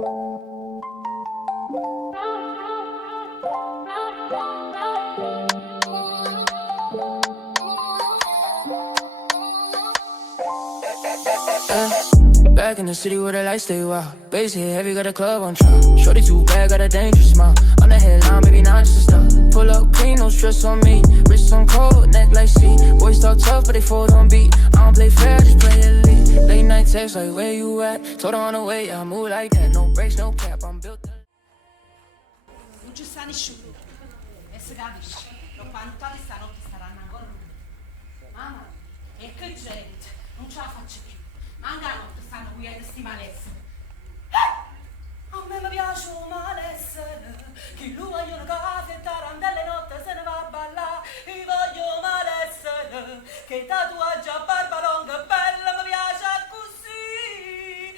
Back in the city where the lights stay wild. Bass hit heavy, got a club on trial. Shorty too bad, got a dangerous smile. On the headline, maybe not just stop. Pull up clean, no stress on me. Wrist on cold, neck like sea. Boys talk tough, but they fold on beat. I don't play fair, just play elite. Late night text like, where you at? Told her on the way, I move like that. No brakes, no cap, I'm built to... Non ci sta nessuno. E si capisce. Lo quanto di stanotte staranno ancora lì. Mamma, e che gente? Non ce la faccio più. Manca la notte stanno qui a sti malessere. A me mi piace un malessere. Chi lo vogliono caffè e tarandelle notte se ne va a ballare. Io voglio malessere. Che tatuaggio a barba longa bella mi piace così.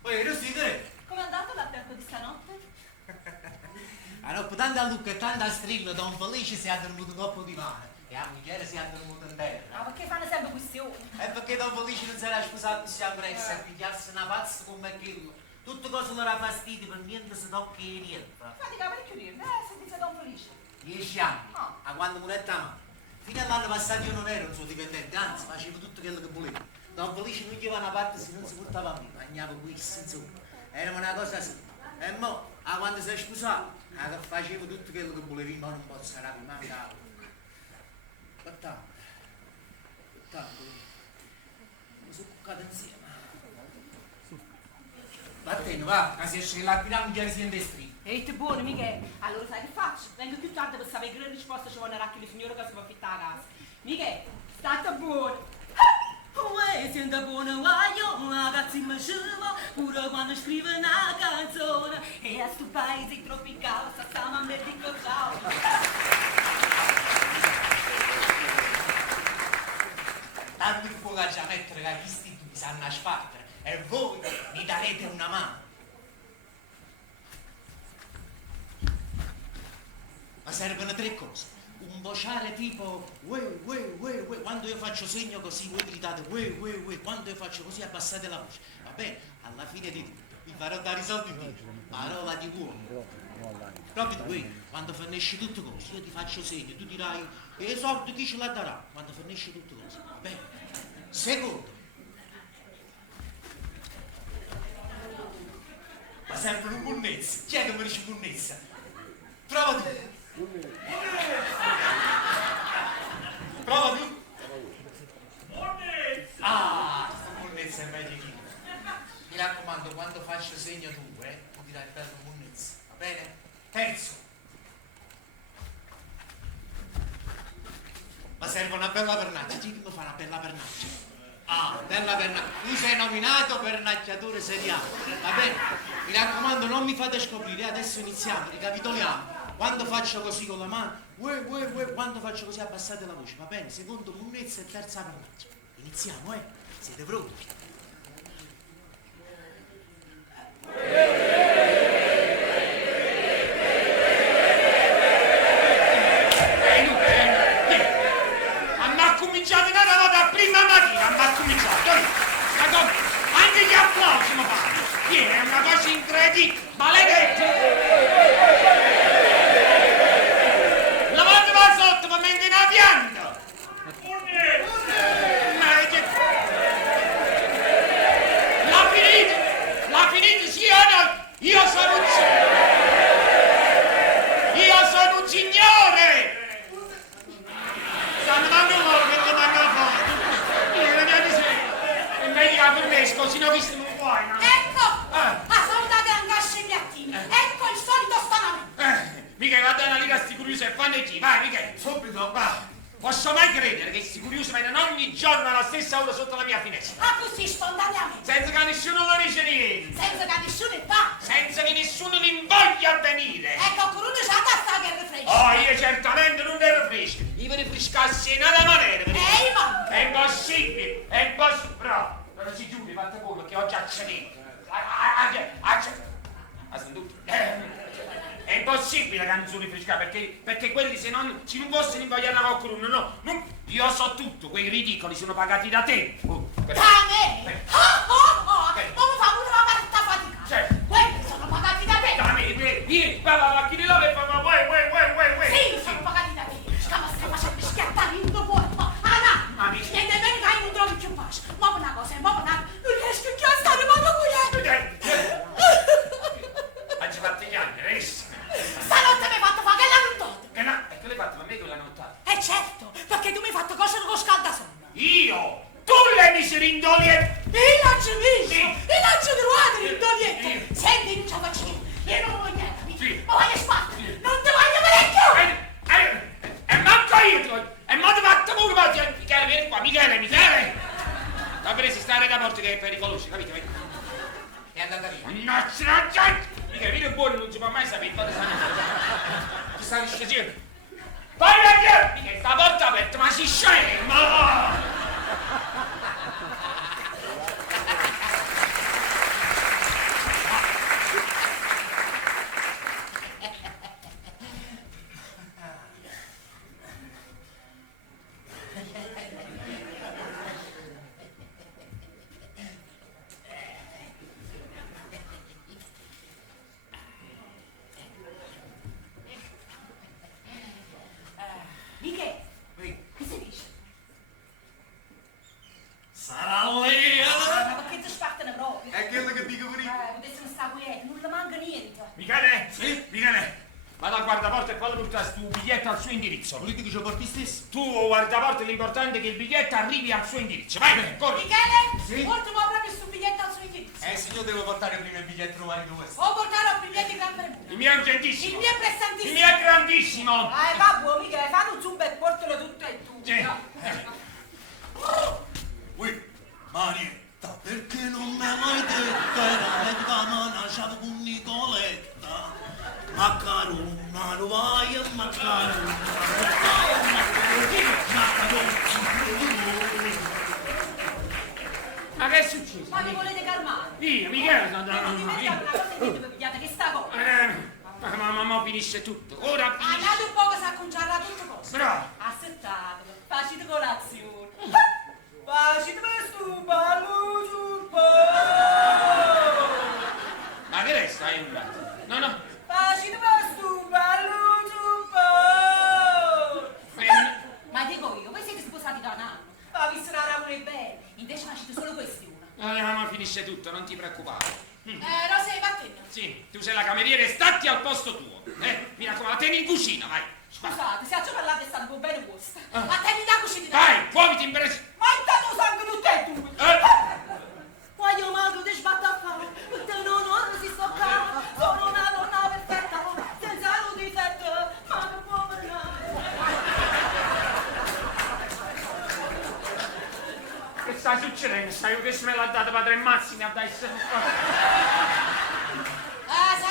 Poi Rosita! Come è andato l'albergo di stanotte? Allora, tanto a Luca e tanto a Strillo, Don Felice si è dormito troppo di mare. E a Michele si è dormito in terra. Ma perché fanno sempre questioni? E perché Don Felice non si era sposato sia presso e pigliarsi una pazza come quello. Tutte cose non era fastidio, per niente si tocca e niente. Fatti parecchio niente, se dice Don Felice. 10 anni, a quando moretta mamma. Fino all'anno passato io non ero un suo dipendente, anzi facevo tutto quello che volevo. Don Felice non gli va una parte se non si portava a me, mangiavo qui, insomma. Era una cosa sì. E mo, a quando si è sposato, facevo tutto quello che volevo, ma non posso stare, mi mancavo. Tanto, mi sono cuccato insieme. Vattene, va, che si esce la piramide si in destri. Ehi, te buono, Michele. Allora sai che faccio? Vengo più tardi per sapere che risposta ci vuole racchi le signore che si va a fittare a casa. Michele, state buono. Uè, senta buono, io ragazzi mi scivo, pure quando scrivo una canzone. E a sto paese tropicale, stiamo a me dico ciao. Tanto il fuoco a mettere che questi due sanno a sbattere e voi mi darete una mano. Ma servono 3 cose. Un vociare tipo uè. Quando io faccio segno così voi gritate uè. Quando io faccio così abbassate la voce. Va bene? Alla fine di tutto vi farò dare i soldi miei. Parola di uomo. Proprio tu, quando finisce tutto così, io ti faccio segno, tu dirai e i soldi chi ce la darà? Quando finisce tutto così. Va bene? Secondo. Ma servono un munnezza. Chi è che mi dice munnezza? Prova tu. Prova tu. Ah, questa munnezza è meglio che io. Mi raccomando, quando faccio segno tu, tu dirai bello munnezza. Va bene? Terzo. Ma serve una bella pernaccia. Chi mi fa una bella pernaccia? Ah, bella pernaccia. Tu sei nominato pernacciatore seriale. Va bene? Mi raccomando, non mi fate scoprire. Adesso iniziamo, ricapitoliamo. Quando faccio così con la mano, uè. Quando faccio così abbassate la voce. Va bene? Secondo munnezza e terza pernaccia. Iniziamo, Siete pronti? Anche gli applausi mi fanno! È una cosa incredibile! Maledetti! Lavate là sotto, ma mentre una pianta! Maledetti! La finite, sì o no? Io sono un signore! Stanno dando loro che lo mandano fuori! Permesco, se no visto non vuoi, no? Ecco! Ascoltate anche a scemmiattini. Ecco il solito stonamento. Michele, va bene, liga sti curiosi e fanno chi? Vai, Michele, subito, va. Posso mai credere che sti curiosi vengono ogni giorno alla stessa ora sotto la mia finestra? Ah, così, spontaneamente. Senza che nessuno lo dice niente. Senza che nessuno va. Senza che nessuno li invoglia a venire. Ecco, con uno c'ha da sta che rifresca. Oh, io certamente non ne rifresco. Io vi rifrescassi in una maniera. Ehi, ma... È impossibile, è impossibile. Bravo. Non si chiude, fate voi, perché ho già ceduto. È impossibile che non si rifresca, perché quelli se non fossero invogliati a qualcuno, no. Io so tutto, quei ridicoli sono pagati da te. Da me? Ma mi fa pure la parte fatica. Certo. che è pericoloso, capito? È andata via. Mannaggia la gente! Mica, vino buono non si può mai sapere, fate ti stai scendendo. Vai via! Mica, sta porta aperta, ma si scema! Michele, che si dice? Sarà lei! Ma perché ti spartano proprio? È quello che dico prima. Potessi non sta quieto, non le manca niente. Michele? Sì? Michele, vado al guardaporta e poi portare tu biglietto al suo indirizzo. Volete che ce lo porti stesso? Tu guardaporta, l'importante è che il biglietto arrivi al suo indirizzo. Vai, corri! Michele, Sì? ultimo proprio sul biglietto al suo indirizzo. Signor, devo portare prima il biglietto romano questo. O portare un biglietto di Gran Premura. Il mio è Il urgentissimo! mio è Il pressantissimo. mio è grandissimo! Vabbè, Michele, fai un zoom e portalo tutto e tu. Sì. Ui, Marietta, perché non mi hai mai detto era le mangiato con Nicoletta? Maccarona, lo vai a maccarona, Ma che è successo? Ma vi volete calmare? Io, Michele, Non vi vedete una cosa che dite, pigliate che sta cosa. ma finisce tutto. Ora finisce. Andate un po' che si acconciarà tutto cosa. Bravo. Aspettatelo, facete colazione. Facete questo ballo sul po'. Ma che resta? Hai un gatto? No, no. Facete questo ballo sul po'. Ma dico io, voi siete sposati da un anno. Ma vi sarà pure bene. Invece facete solo questi una. Ma finisce tutto, non ti preoccupare. Rosè, vattene. Sì, tu sei la cameriera e statti al posto tuo. Mi raccomando, tieni in cucina, vai. Scusate, se oggi parlate sta un po' bene vostra. Ma tieni da cucina. Vai, muoviti in breve. Ma intanto sangue tu te tu. Poi io mando di sbatto a fare, perché non si stoccare. Sono una donna perfetta, senza un difetto, ma non può parlare. Che sta succedendo? Sai che se me l'ha dato padre Massimo a dai Sai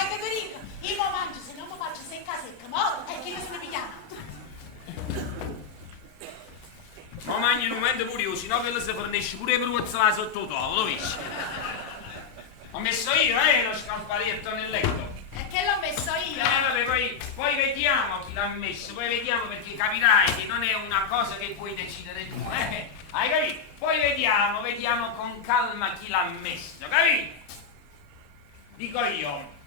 che ti dico? Io lo mangio, se non lo faccio secca secca, ma è che io sono pigliata. Ma mangi in un momento pure io, sennò quello si fornisce pure per uzzare sotto il tavolo, lo vedi? Ho messo io, lo scampaletto nel letto. E che l'ho messo io? Vabbè, poi vediamo chi l'ha messo, poi vediamo perché capirai che non è una cosa che puoi decidere tu, Hai capito? Poi vediamo con calma chi l'ha messo, capito? Dico io,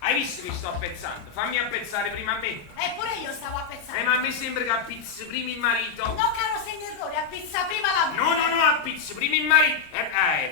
hai visto che sto appezzando? Fammi appezzare prima a me. Eppure io stavo appezzando. Ma a me sembra che appizzi prima il marito. No, caro segno errore, appizza prima la moglie. No, appizzi prima il marito.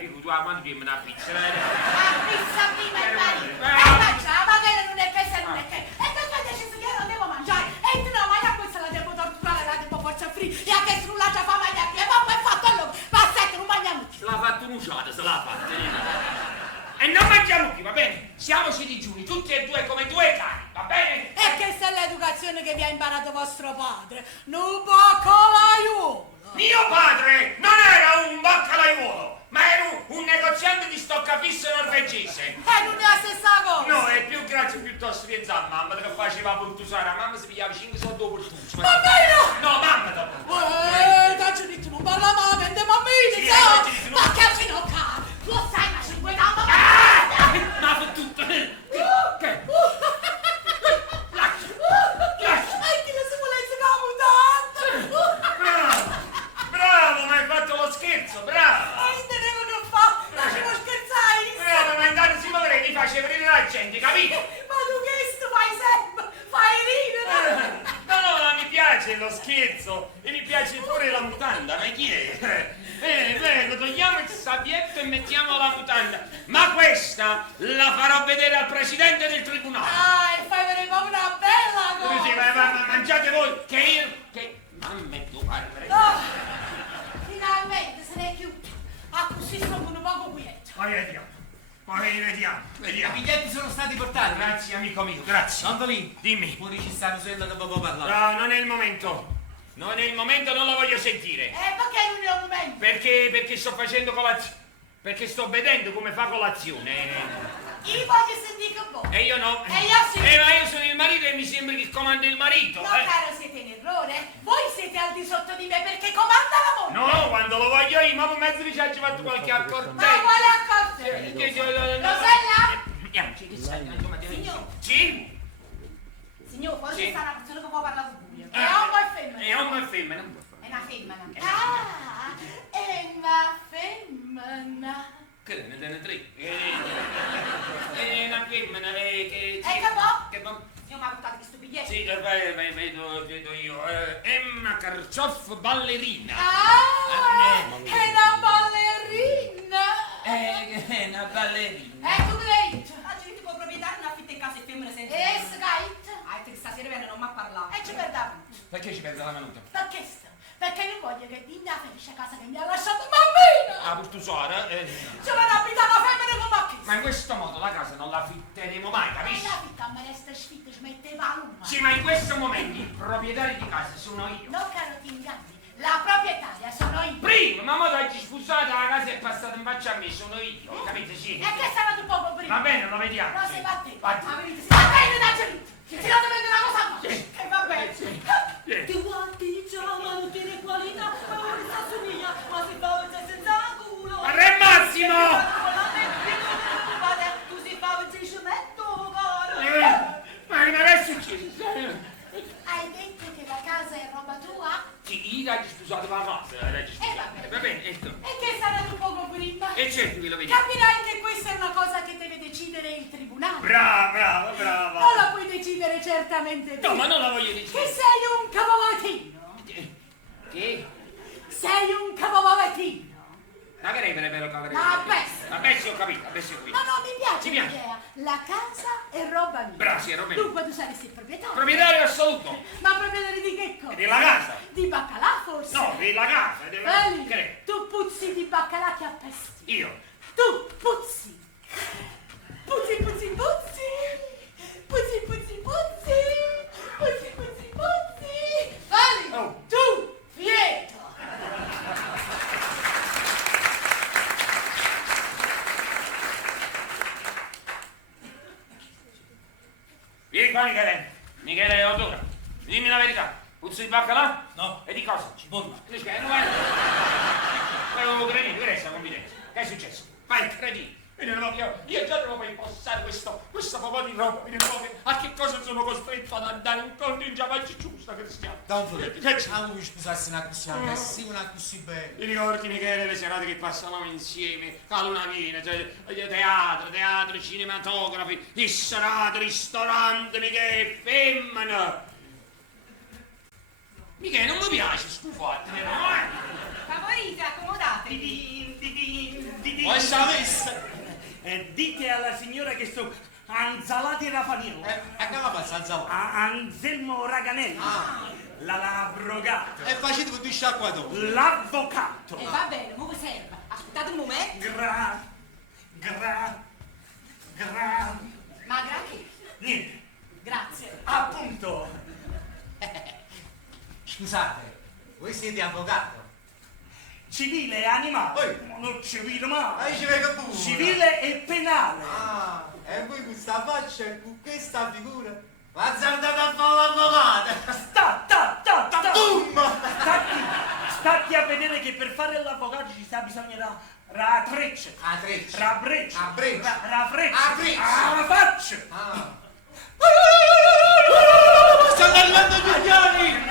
Figu, tu quando prima da pizza? Appizza prima il marito. Ma già, magari non è pesa, non è che. E tu hai deciso che io non devo mangiare. E tu no, ma io questa la devo torturare, la devo forza free. E anche strullata fa mangiare più. E ma poi fatto allora, passetto, non mangiamo più. Se l'ha fatto un'usciata, se l'ha fatta. E non mangiamo più, va bene? Siamoci digiuni, tutti e due come due cani, va bene? E questa è l'educazione che vi ha imparato vostro padre. Non boccolaiuolo. Mio padre non era un baccalaiuolo, ma era un negoziante di stoccafisso norvegese. Non è la stessa cosa. No, è più grazie piuttosto che a mamma che faceva portusare. A mamma si pigliava 5 soldi dopo il tuccio. Ma me no! No, mamma dopo. Dacci detto, non parla mai, mente mammini, Sì, so. Ma che finocca? Tu sai, ma 5 d'anno. Ma fa tutto. Che? Lascia. E che le si vuole mutanda. Bravo, ma hai fatto lo scherzo, bravo. Ma intendevo che fa? Lasciamo scherzare. Bravo, ma intanto si muovere mi faceva ridere la gente, capito? Ma tu che sto fai sempre? Fai ridere. No, mi piace lo scherzo e mi piace pure la mutanda, ma chi è? Prego, togliamo il sabbietto e mettiamo la mutanda. Ma questa la farò vedere al presidente del tribunale. E fai vedere proprio una bella cosa. Così, ma mangiate voi, che io... Mamma e tuo padre. No, finalmente se ne è chiuso. Ah, così sono un poco quieto. Poi vediamo. I biglietti sono stati portati. Grazie, amico mio, grazie. Nondolino, Dimmi. pure ci sta Rosella che può parlare. No, non è il momento. Non è il momento, non lo voglio sentire. Perché non è un momento? Perché sto facendo colazione. perché sto vedendo come fa colazione. Io voglio sentire che voi. E io no. E io sì. Ma io sono il marito e mi sembra che comanda il marito. No, caro, siete in errore. Voi siete al di sotto di me perché comanda la moglie. No, quando lo voglio io, ma per mezzo di ci ha fatto qualche accordo. Ma quale accordo? Rosella? Andiamoci, che sai? Signor. Sì? Signor, forse Sì. sta una persona che può parlare con buio. È uomo e femmina? È uomo e femmina. È una femmina. Ah, è una femmina. Che ne tre? È una femmina che... che Che io mi ha buttato questo biglietto. sì, vedo io. Emma Carcioff ballerina. Ah, è una ballerina. È una ballerina. Ecco great. Oggi tipo proprietario non affitta in casa e femmine senza. E sgait. Ah, che stasera viene non mi ha parlato. E ci perdiamo. Perché ci pensa la venuta? Perché sta? Perché non voglio che di mia felice casa che mi ha lasciato bambina. Ah, Bustusora? Ci vado a abitare la femmina con macchina. Ma in questo modo la casa non la affitteremo mai, capisci? La vita me resta sfitta, smetteva l'una. Sì, ma in questo momento il proprietario di casa sono io. No, caro, ti inganni. La proprietaria sono io. Prima, ma mo oggi sfusata la casa è passata in faccia a me, sono io, capite? Sì. E che sarà tu poco prima? Va bene, lo vediamo. No, sì. si batte. Vatti. Ma venite, si batte da Giorgio. Si non deve una cosa a Sì. E va bene. Sì. Tu guardi già, ma non tiene qualità, ma non si assomiglia, ma si fa senza culo. Ma Re Massimo! Tu si fa un ciccimetto, caro. Ma che è successo? Hai detto che la casa è roba tua? Sì, io hai sfusato la casa, hai sfusato. va bene. Va bene, ecco. E che sarà tu poco prima? E certo che lo vediamo. Capirai che questa è una cosa che deve decidere il tribunale. Brava. Non la puoi decidere certamente tu. No, ma non la voglio Che dire. sei un capovatino. Che? Sei un capovatino. La carevere però cavrei. Vabbè, sì, ho capito, adesso ho capito. No, mi piace Ci piace. l'idea. La casa è roba mia. Brava, sì, è roba mia. Dunque tu saresti il proprietario. Proprietario assoluto. Ma proprietario di che cosa? Della casa. Di baccalà forse? No, della casa. Vedi, Che? tu puzzi di baccalà che appesti. Io. Tu puzzi. Puzzi. Vali, Oh. tu, Pietro. Vieni qua, Michele. Michele Odora. Dimmi la verità. Puzzi di baccalà? No. E di cosa? Cipolla. Non vai. Avevo credito, che resta confidenza. Che è successo? Vai, credito. Io già devo impostare questo po' di roba, a che cosa sono costretto ad andare un conto in giavacci giusta, Cristiano? Don Filippo, Che c'è? vuoi sposarsi una così sì, una così bella. Ti ricordi, Michele, le serate che passavamo insieme a Luna Piena, cioè teatro, cinematografi, ristorante, Michele, femmina. Michele, non mi piace stufarti, no? Favorite, accomodate. Poi sta messa. Dite alla signora che sto Anzalati Raffanello, A che va passa Anzalati? Anselmo Raganelli, l'abrogato, E facete con due sciacquatori. l'avvocato, E va bene, mo che serve? Aspettate un momento. Ma grazie. niente, Grazie. appunto, Scusate, voi siete avvocato? civile e animale, Oi. non civile Ma male, io ci vedo pure. civile e penale, Ah, e voi con questa faccia e con questa figura? Ma sei andato a fare l'avvocato! sta, Boom! statti a vedere che per fare l'avvocato ci sta bisogno ra treccia, A treccia. ra breccia, A breccia. ra freccia, A breccia. la faccia. Ah. Stanno arrivando gli italiani!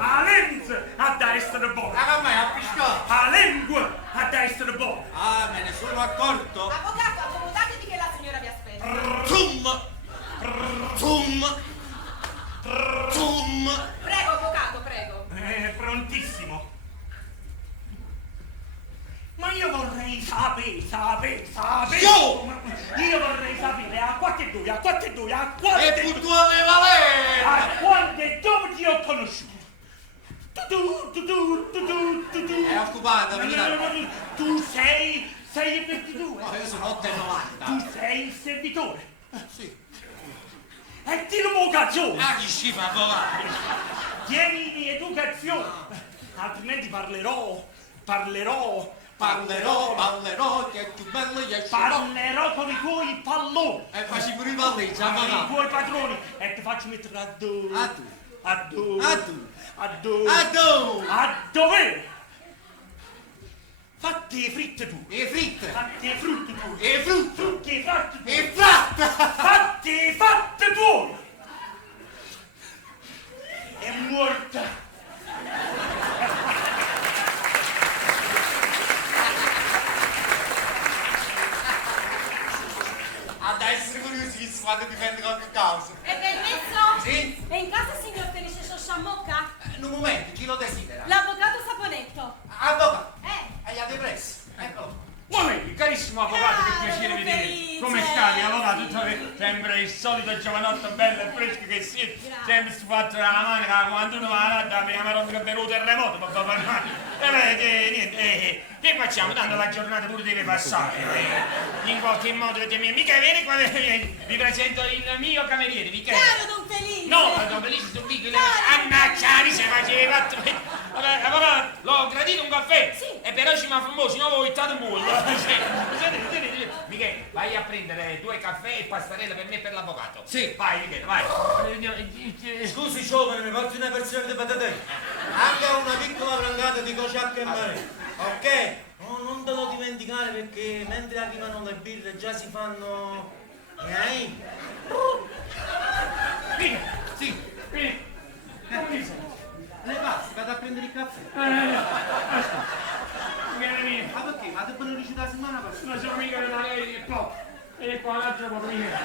A lenza a da essere buono, Ma che mai ha piscato? a lingua a da essere buono. Ah, me ne sono accorto. Avvocato, accomodatevi che la signora vi aspetta. Zoom! Prego, avvocato, prego. Prontissimo. Ma io vorrei sapere. Io vorrei sapere a quante due, E puntuale Valere! a quante dove ti ho conosciuto. È occupata, verità? Tu sei il 22. No, io sono 8,90. Tu sei il servitore. Sì. E ti l'educazione. Ah, chi schifo, avvocato! Tieni di educazione. Altrimenti parlerò Parlerò, che è più bello gli esce. Parlerò con i tuoi palloni. E facci pure i palleggi, Con i avvocato. tuoi padroni. E ti faccio mettere a dove? A tu. A dove? A tu. A dove? A tu. A dove? Fatti le fritte tu. E fritte. Fatti le frutte tu. E frutto. Tutti i fatti tu. E fratta. Fatti i fatti tuoi. È morta. Ad essere curiosissimo quando dipende qualche causa. È permesso? Sì? È in casa signor Felice Sciamocca? In un momento, chi lo desidera? L'avvocato Saponetto. Avvocato. Eh? E gli ha depresso. Eccolo. Momenti, carissimo avvocato, che Caro, piacere sono vedere. felice. Come state, avvocato? Sempre il solito giovanotto bello e fresco che siete. Grazie. Sempre stufato dalla manica, quando uno va da mi chiamarono che è venuto il terremoto, ma va parlare. Che facciamo? Tanto la giornata pure deve passare. In qualche modo, mica vieni qua, vi presento il mio cameriere, Michele. Caro Don Felice! No, Don Felice, sono piccolo. Annacciari, se faceva fatto. Vabbè, avvocato, l'ho gradito un caffè. Sì. E però ci mi ha famoso, no, voi state un bullo. Michele, vai a prendere 2 caffè e pastarella per me e per l'avvocato. Sì. Vai, Michele, vai. Scusi giovane, mi faccio una porzione di patatine. Anche una piccola frangata di cociacca e mare. Ok? Oh, non te lo dimenticare perché mentre arrivano le birre già si fanno... Ehi? Vieni, Sì. vieni. Le passi, vado a prendere il caffè. Vieni. Ma perché? Ma devono riuscire la settimana prossima? Non sono mica da lei e poi. E poi un altro po' prima.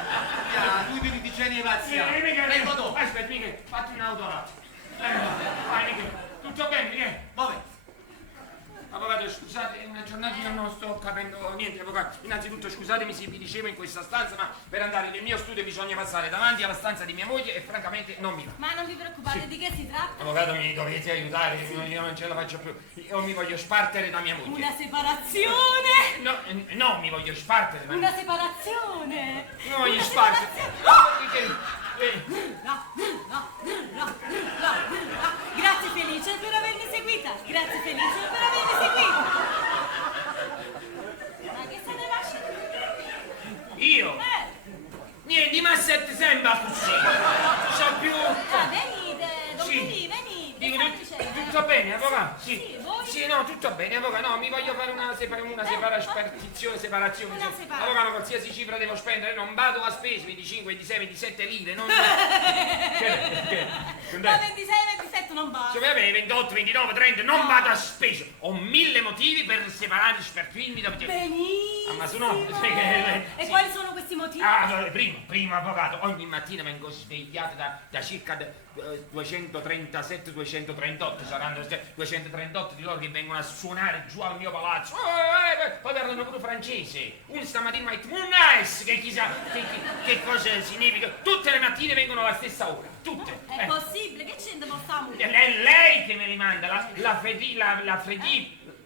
Ah, tu vedi di geni e pazzi. Vengo dopo. Aspetta, Michele, fatti un'autorato. Vai, Michele. Tutto bene, Michele? Vabbè. Avvocato, scusate, è una giornata che non sto capendo niente, avvocato. Innanzitutto scusatemi se vi dicevo in questa stanza, ma per andare nel mio studio bisogna passare davanti alla stanza di mia moglie e francamente non mi va. Ma non vi preoccupate, di che si tratta? Avvocato, mi dovete aiutare, io non ce la faccio più. Io mi voglio spartere da mia moglie. Una separazione! No, mi voglio spartere da mia Una separazione! Mi voglio Una spartere. separazione! No, Grazie Felice per avermi seguita! Grazie Felice per avermi seguita! Ma che se ne lascia? io? Niente, ma sette sempre così. Non so più. Venite, Don Sì. Felice, venite! Dico, stai dicendo? tutto bene, avvocato? Sì, voi? Sì, no, tutto bene, avvocato. No, mi voglio fare una separazione. Una separazione. Avvocato, qualsiasi cifra devo spendere, non vado a spese, 25, 26, 27 lire, non... Ma 26, 27 non basta. Se va bene, 28, 29, 30, non vado a spese. Ho 1000 motivi per separare spertini da... Benissimo. Ma se no... E sì. quali sono questi motivi? Primo avvocato, ogni mattina vengo svegliato da circa 237, 238, saranno 238 di loro che vengono a suonare giù al mio palazzo. Poi parlano pure francese. Uno stamattina mi ha detto nice, che chissà che cosa significa. Tutte le mattine vengono alla stessa ora, tutte. È possibile, che c'entra possiamo? È lei che me li manda,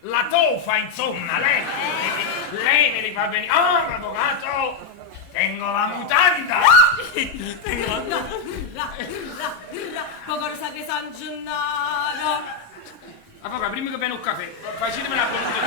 la tofa, insomma, lei me li fa venire. Oh, avvocato! Tengo la mutanda! Poco sa che San Gennaro. Avvocato, prima che viene un caffè, facetemi una pulizia.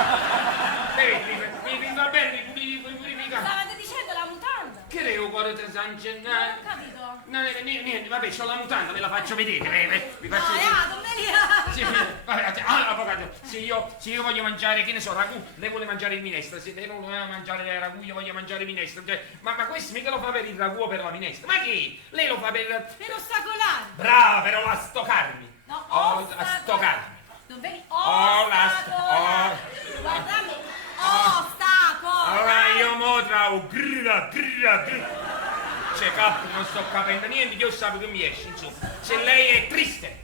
Mi va bene, mi purifica. Stavate dicendo la mutanda? Che devo cuore te San Gennaro? Non ho capito. No, niente, vabbè, c'ho la mutanda, ve la faccio vedere, vi faccio vedere. Non me li ha. Sì, vabbè, avvocato, se io voglio mangiare, che ne so, ragù, lei vuole mangiare il minestra, se lei non vuole mangiare ragù, io voglio mangiare il minestra, cioè, ma questo mica lo fa per il ragù o per la minestra, ma che? Lei lo fa per... Per ostacolare. Brava, però a stoccarmi. No, a stoccarmi. Non vedi? Guarda me. Ostacola. Allora io mo tra grida. Cioè, capo, non sto capendo niente, io so che mi esce, insomma. Se lei è triste,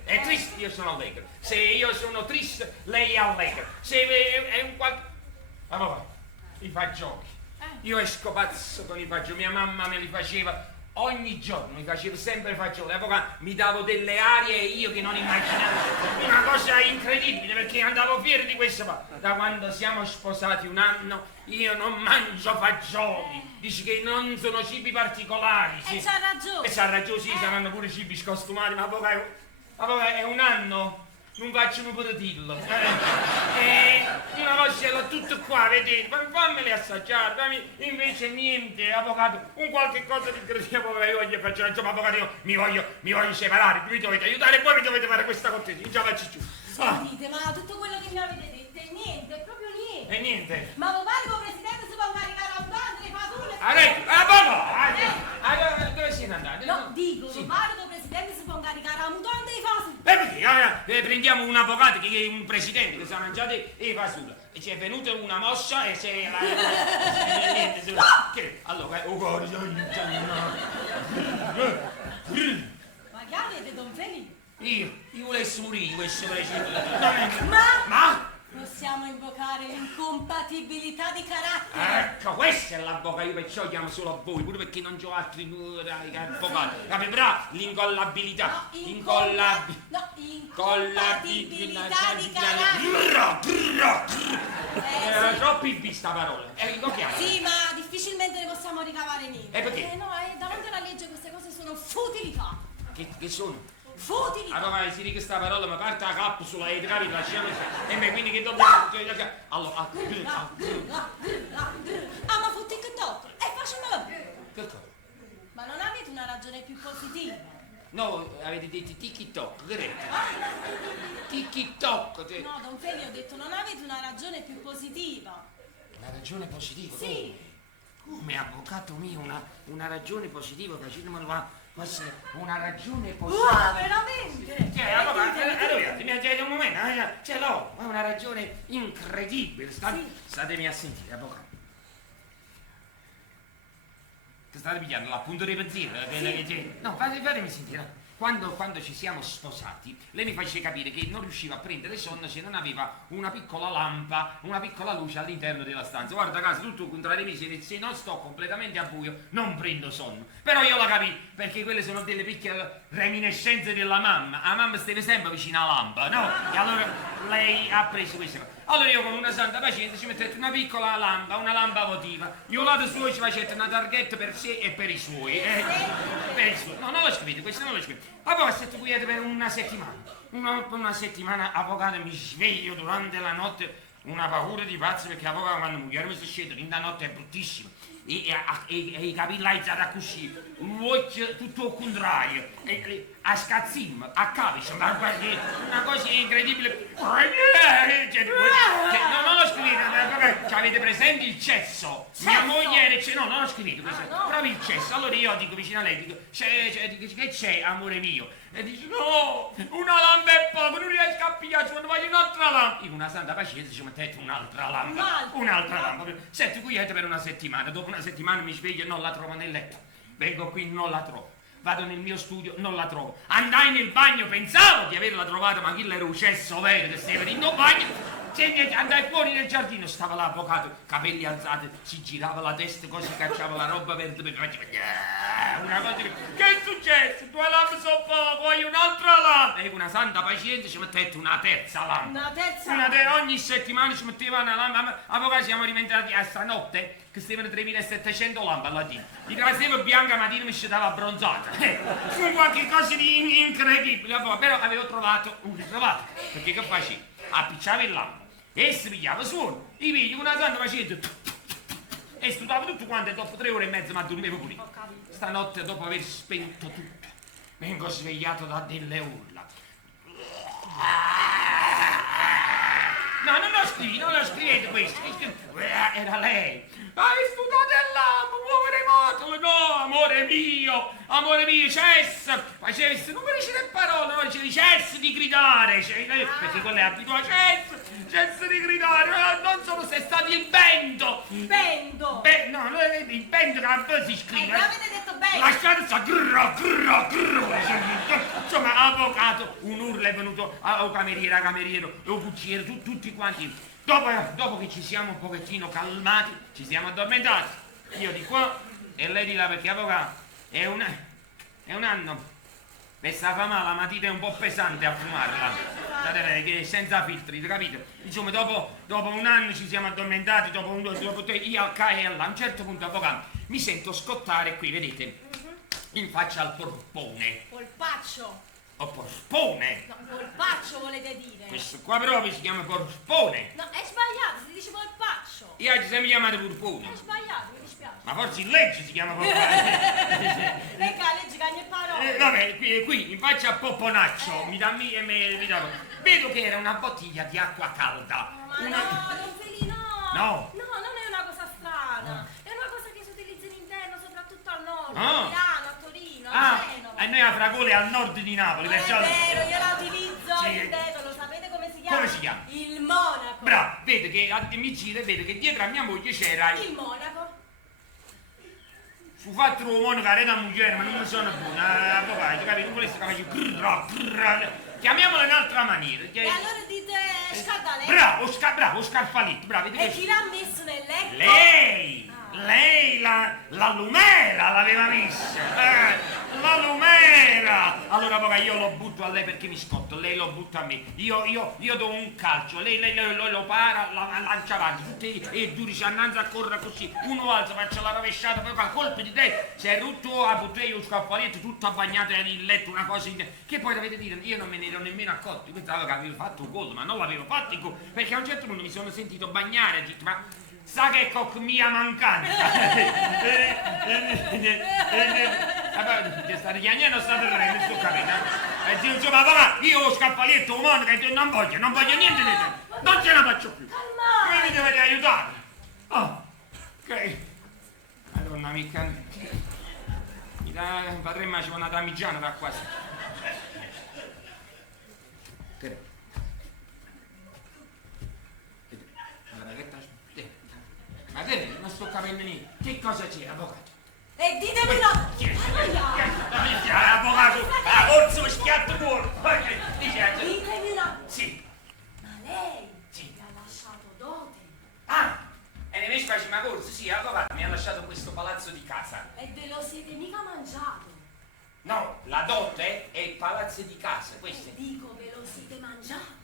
io sono allegro. Se io sono triste, lei è allegra. Se è un qualche... Allora, i fagioli. Io esco pazzo con i fagioli, mia mamma me li faceva ogni giorno, mi faceva sempre fagioli. Avvocato, mi davo delle arie io che non immaginavo. Una cosa incredibile, perché andavo fiero di questo. Da quando siamo sposati un anno, io non mangio fagioli. Dici che non sono cibi particolari. Sì. E c'ha ragione. E c'ha ragione, sì, saranno pure cibi scostumati, ma avvocato, è un anno non faccio un po' di dillo. Una cosa l'ho tutto qua, vedete, fammeli assaggiare, invece niente, avvocato, un qualche cosa di incredibile io voglio fare, insomma, avvocato, io mi voglio separare, mi dovete aiutare, voi mi dovete fare questa cortesia, non ce la faccio più. Sentite, ma tutto quello che mi avete detto è niente, è proprio niente. E niente. Ma lo pare che il presidente si può caricare a mutande, le fasulli... Dove siete andati? No, dico, Sì. lo pare che il presidente si può caricare a mutande e le fasulli. Perché? Prendiamo un avvocato che è un presidente che si è mangiato e fasula. E ci è venuta una mossa e si è... niente, che? Allora, Ma che avete, Don Felipe? io volessi morire questo presidente. Ma? Possiamo invocare l'incompatibilità di carattere. Ecco, questa è l'avvocato, io perciò chiamo solo a voi, pure perché non c'ho altri avvocati. Capite, però l'incollabilità. No, incompatibilità di carattere. Troppo in vista parola. Lo chiamo. Sì, ma difficilmente ne possiamo ricavare niente. E perché? No, davanti alla legge queste cose sono futilità. Che sono? Futilità. Allora, si dice questa parola, ma parte la capsula e capito, lasciamo e quindi che dobbiamo... Allora, Ah, ma fu TikTok. E facciamolo. che cosa? Ma non avete una ragione più positiva? No, avete detto TikTok, che TikTok. No, Don Feli, ho detto non avete una ragione più positiva. Una ragione positiva? Sì. Come avvocato mio, una ragione positiva, facendomelo fosse una ragione positiva. Veramente? Allora, mi aggiunge un momento, ce l'ho, è una ragione incredibile. Statemi a sentire, avvocato. Che state pigliando l'appunto dei pensieri? No, fatemi sentire. Quando ci siamo sposati, lei mi faceva capire che non riusciva a prendere sonno se non aveva una piccola lampa, una piccola luce all'interno della stanza. Guarda caso, tutto il contrario di me, se non sto completamente a buio, non prendo sonno. Però io la capì, perché quelle sono delle piccole reminiscenze della mamma. La mamma stava sempre vicino alla lampa, no? E allora lei ha preso queste cose. Allora io con una santa pazienza ci mettete una piccola lampa, una lampa votiva. Io lato suo ci facete una targhetta per sé e per i suoi. Per i suoi. No, non lo scrivete, questo non lo scrivete. Ma poi siete qui per una settimana. Una settimana, avvocato, mi sveglio durante la notte, una paura di pazzo, perché avvocato quando muore mi si scende, in la notte è bruttissimo. E i capelli alzati così, l'occhio tutto al contrario, a scazzim, a cavice, una cosa incredibile. Non lo scrivete, avete presente il cesso? Mia moglie era no, non lo scrivete, proprio il cesso. Allora io dico vicino a lei, dico, che c'è, amore mio? E dice, no, una lampa è poco, non riesco a pigliare, quando voglio un'altra lampa. Dico, una santa pazienza, ci mettete un'altra lampa. Un'altra lampa. Senti, quiete per una settimana, dopo una settimana mi sveglio e non la trovo nel letto. Vengo qui, non la trovo. Vado nel mio studio, non la trovo. Andai nel bagno, pensavo di averla trovata, ma chi era un cesso vero che stava in un bagno. Andai fuori nel giardino, stava l'avvocato, capelli alzati, si girava la testa, così cacciava la roba verde per faceva una cosa che è successo? Due lampe sono poco, voglio un'altra lampa. E con una santa pazienza ci mettete una terza lampa. Una terza? Ogni settimana ci metteva una lampa. Avvocato, siamo diventati a stanotte che stavano 3700 lampe alla mattina. Di traseva bianca mattina mi scendeva abbronzata. Fu qualche cosa di incredibile. Però avevo trovato un ritrovato. Perché che facevo? Appicciavo il lampo e si pigliava suono. I figli con una santa pazienza e studiavo tutto quanto e dopo 3 ore e mezza mi addormevo pure. Stanotte, dopo aver spento tutto, vengo svegliato da delle urla. No, non lo scrivete questo. Era lei. Hai studiato il lampo, povero morto. No, amore mio, cessa. Facevi, non mi dice parole, no, dicevi cessa di gridare. Perché quello è abituato, cessa di gridare. Non solo se è stato il vento. Vento? No, il vento che si scrive. Avete detto bene. Lasciate sta grrro. Insomma, avvocato, un urlo è venuto al cameriero, al cucciere, tutti quanti. Dopo che ci siamo un pochettino calmati, ci siamo addormentati. Io di qua e lei di là, perché avvocato è un anno. E sta male, la matita è un po' pesante a fumarla. Che senza filtri, capite? Insomma, dopo un anno ci siamo addormentati, dopo io al CAE e là, a un certo punto, avvocato, mi sento scottare qui, vedete? In faccia al polpone. Polpaccio. O porspone? No, polpaccio volete dire? Questo qua proprio si chiama porspone. No, è sbagliato, si dice polpaccio. Io oggi sempre chiamato purpone. È sbagliato, mi dispiace. Ma forse in legge si chiama porpone. Venga, leggi cagne parole. Vabbè, qui in faccia a Popponaccio, mi dà. Vedo che era una bottiglia di acqua calda. Ma no, Don Felino. No. No, non è una cosa strana. È una cosa che si utilizza in inverno, soprattutto al nord, Ah. a Milano, a Torino, a Genova. E noi a Fragole al nord di Napoli, Non è perciò. vero, io la utilizzo, Sì. ripeto, lo sapete come si chiama? Come si chiama? Il monaco. Bravo, vede che mi gira e vede che dietro a mia moglie c'era Il monaco. fu fatto l'uomo che era una moglie, ma non mi sono buono, avvocato, capito? Volesse capire. Chiamiamola in un'altra maniera. E allora dite scaldalè. Bravo, Scarfaletto, bravo. E chi l'ha messo nel letto? Lei! Lei la lumera l'aveva messa! La lumera! Allora poi io lo butto a lei perché mi scotto, lei lo butta a me. Io do un calcio, lei lo para, la lancia avanti, tutti e due ci annanza a correre così, uno alza, faccia la rovesciata, poi a colpi di te si è rotto a buttare io scaffaletto, tutta bagnata nel letto, una cosa che poi dovete dire, io non me ne ero nemmeno accorto, io pensavo che avevo fatto un gol, ma non l'avevo fatto il gol, perché a un certo punto mi sono sentito bagnare, ho detto, ma sa che è mia mancanza. Che sta richiamando, state prendendo, sto capendo. E dico, insomma, papà, io ho scappaletto umano che non voglio niente di te. Non ce la faccio più. Come mi dovete aiutare? Oh, ok. Madonna mica. Mi dà, parremma c'è una damigiana da qua. Che? Ma che non sto capendo niente. Che cosa c'era, avvocato? E ditemi no! Avvocato, la forza mi schiatto fuori. Ditemi una... Sì. Ma lei Sì. mi ha lasciato dote. Ah, e ne invece faccio una corsa, sì, avvocato, mi ha lasciato questo palazzo di casa. E ve lo siete mica mangiato. No, la dote è il palazzo di casa, questo è. Dico, ve lo siete mangiato.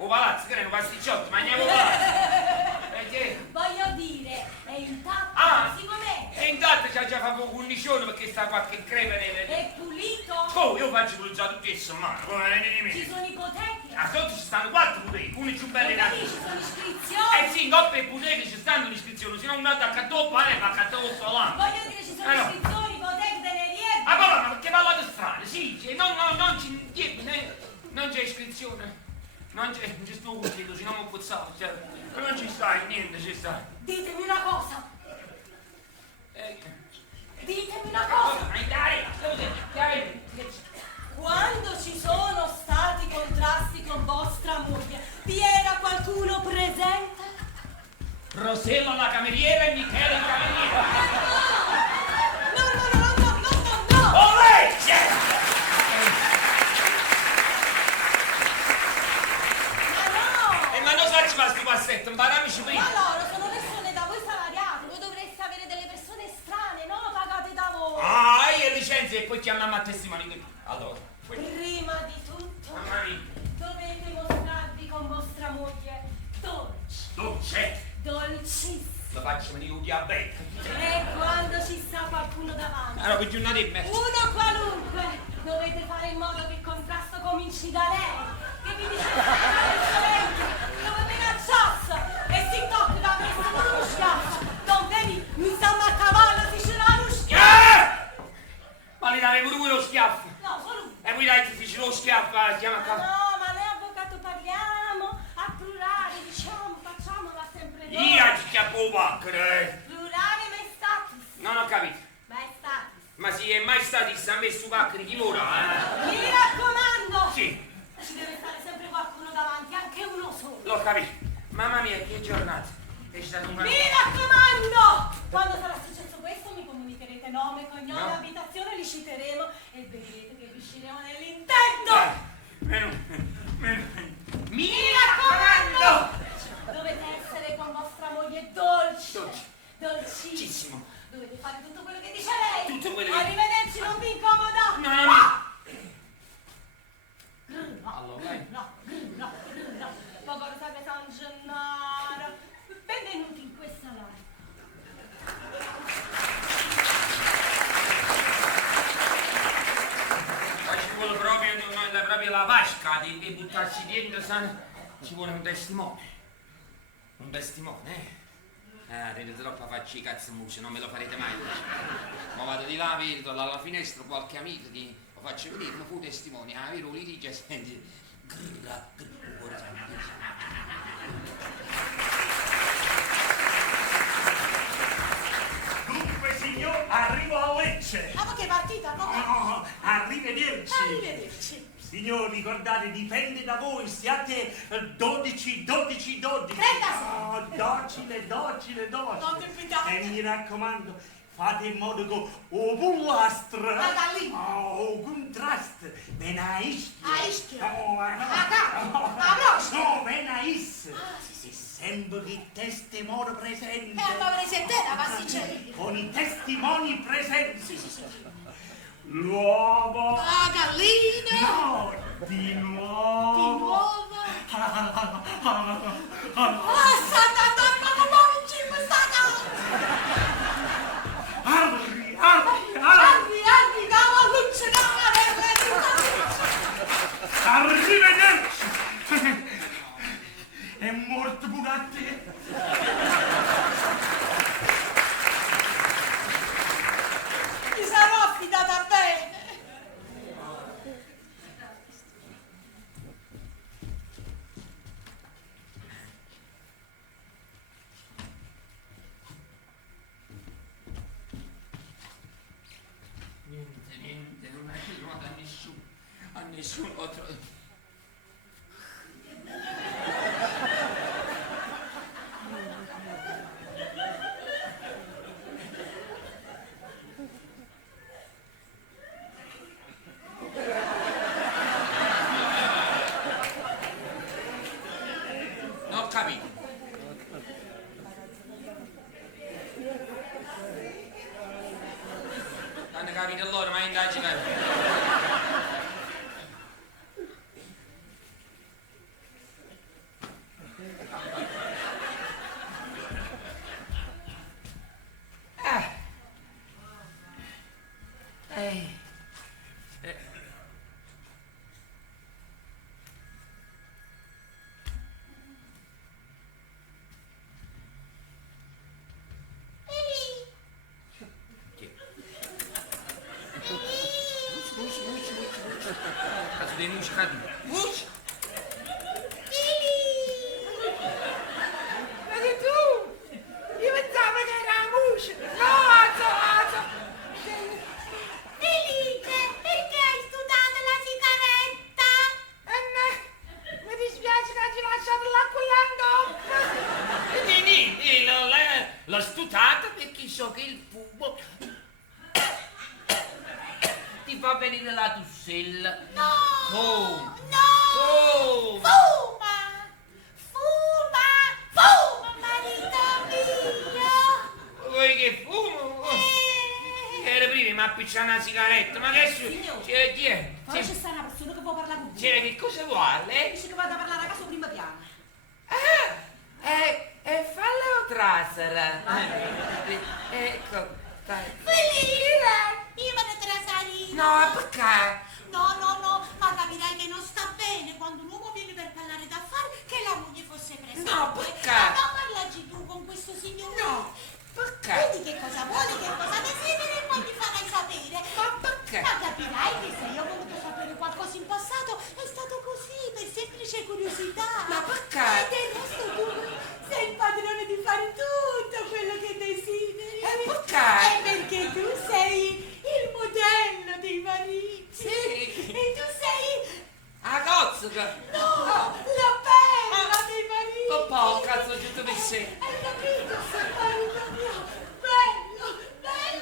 O palazzo, che era un pasticciotto, mangiamo palazzo. Perché? Voglio dire, è intatto, Ah. così com'è. E intanto ci ha già fatto 11 giorni perché sta qualche crepe nelle... È pulito. Oh, io faccio pulizzare tutti e mano, come ne Ci dimentico. sono ipoteche. A sotto ci stanno 4 puteri, uno più belli Non da... capisci, ci sono iscrizioni. Sì, in coppia e puteri ci stanno l'iscrizione, se non andate a catoppa, ma catoppa là. Voglio dire, ci sono no. iscrizioni, ipoteche, teneriere. Ah, papà, ma perché parlate strano? Sì, non c'è iscrizione. Non c'è sto utile, se no mi puzzavo, cioè, non ci stai, niente ci stai. Ditemi una cosa. Ditemi una cosa. Ma dai, Quando ci sono stati contrasti con vostra moglie, vi era qualcuno presente? Rosella la cameriera e Michele il cameriere. No! Oh, lei! Ma non faccio fare sto passetto, imparamici prima. Ma loro sono persone da voi salariate, voi dovreste avere delle persone strane, no? Pagate da voi. Ah, io licenze e poi chiamiamo a testimoni. Allora, Prima di tutto, mamma mia. dovete mostrarvi con vostra moglie Dolce. dolcissima. Lo faccio venire un diabete. E quando ci sta qualcuno davanti, Allora, per giornata di me. uno qualunque, dovete fare in modo che il contrasto cominci da lei, che vi dice dove me la ciassa e si tocca da me con uno schiaffo. Non vedi, mi stanno a cavallo, si ce l'ha lo schiaffo. Ma li dai pure voi lo schiaffo. No, solo uno. E poi dai, ti dici lo schiaffo, chiama a casa. No, ma noi avvocato parliamo a plurale, diciamo, facciamo va sempre dopo. Io ci chiappo pacche. Plurale maestatis. Non ho capito. Maestatis. Ma si è mai stato a me su pacche di chi ora, Mi raccomando. Sì, Ci deve stare sempre qualcuno davanti, anche uno solo. l'ho capito. Mamma mia, che giornata. È stato un Mi raccomando! Quando sarà successo questo mi comunicherete nome, cognome, No. abitazione, li citeremo e vedrete che riusciremo nell'intento! Mi raccomando! Dovete essere con vostra moglie dolce, dolcissimo. Dolcissimo. Dovete fare tutto quello che dice lei. Tutto quello che- Arrivederci, non vi incomoda. No, no, no. No, Poco sapete San Gennaro. Benvenuti in questa live. Ma ci vuole proprio la vasca e buttarsi dentro, ci vuole un testimone. Un testimone, tenete troppo a farci i cazzo musi, non me lo farete mai. Ma vado di là, vedo dalla finestra qualche amico, lo faccio venire, mi fu testimone, vedo litigia, senti. Dunque, signor, arrivo a Lecce. Ma che partita? No, arrivederci. Arrivederci. Signor, ricordate, dipende da voi, siate 12. 36. Oh, docile. Non ti fidate. E mi raccomando, fate in modo che o pullastro, La gallina. o contrast, ben a ischio. A ischio? No, A capo? A braccio? No, ben a is. Sì. E sempre che testimone presente. Ma presentera, pasticceria. Con i testimoni presenti. Sì. L'uovo. La gallina. No, di nuovo. Di nuovo. Santa Antonio, come non ci sta Arri, cavalluccio, Arrivederci. È morto pure a te. mi sarò affidata bene. Niente, non è arrivato a nessuno ho trovato. Non ho capito. Hanno capito loro, ma indagine. Cazzo di musica. Ma che tu? Io pensavo che era la voce. No, alzo. Felice, perché hai studiato la sigaretta? Mi dispiace che ci lasciato l'acqua in L'ho studiata perché so che il fumo ti fa venire la tussella. No, Oh. Fuma, marito mio. Vuoi che fumo? Era prima mi appicciava una sigaretta, ma che Signore. chi è? Poi c'è sta una persona che può parlare con voi. Che cosa vuole? Dice che vado a parlare a casa primo piano. Fallo trasera. Ecco, dai. Felice, io vado a trasare. No, perché? No, ma capirai che non sta bene quando un uomo viene per parlare d'affari che la moglie fosse presente. No, perché? Ma non parlaci tu con questo signore. No, perché? Vedi che cosa vuole, che cosa desidera e poi mi farai sapere. Ma perché? Ma capirai che se io ho voluto sapere qualcosa in passato è stato così, per semplice curiosità. Ma perché? E del resto tu sei il padrone di fare tutto quello che desideri. E perché? Perché tu sei il modello dei mariti. Sì. E tu sei... A cozzuca. No, la perla dei mariti. Papà, cazzo, giù dove sei? Hai capito, sei marito mio? Bello, bello.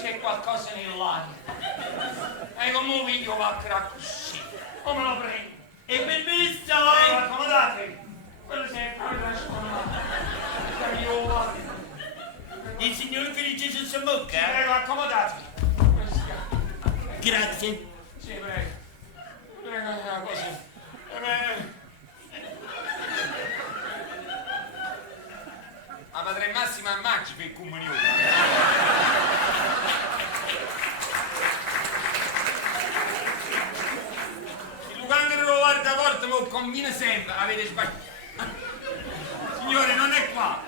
c'è qualcosa nell'aria. E come io va a creare così. Come lo prendo? E permesso! Accomodate. Quello sei proprio la scuola. Il signor Felice Sassamocca? Prego, accomodate. Grazie. Sì, prego. Prego, così. Ma padre Massimo ammacci per il comunione. Il Lucangelo lo guarda forte, ma conviene sempre, avete sbagliato. Signore, non è qua.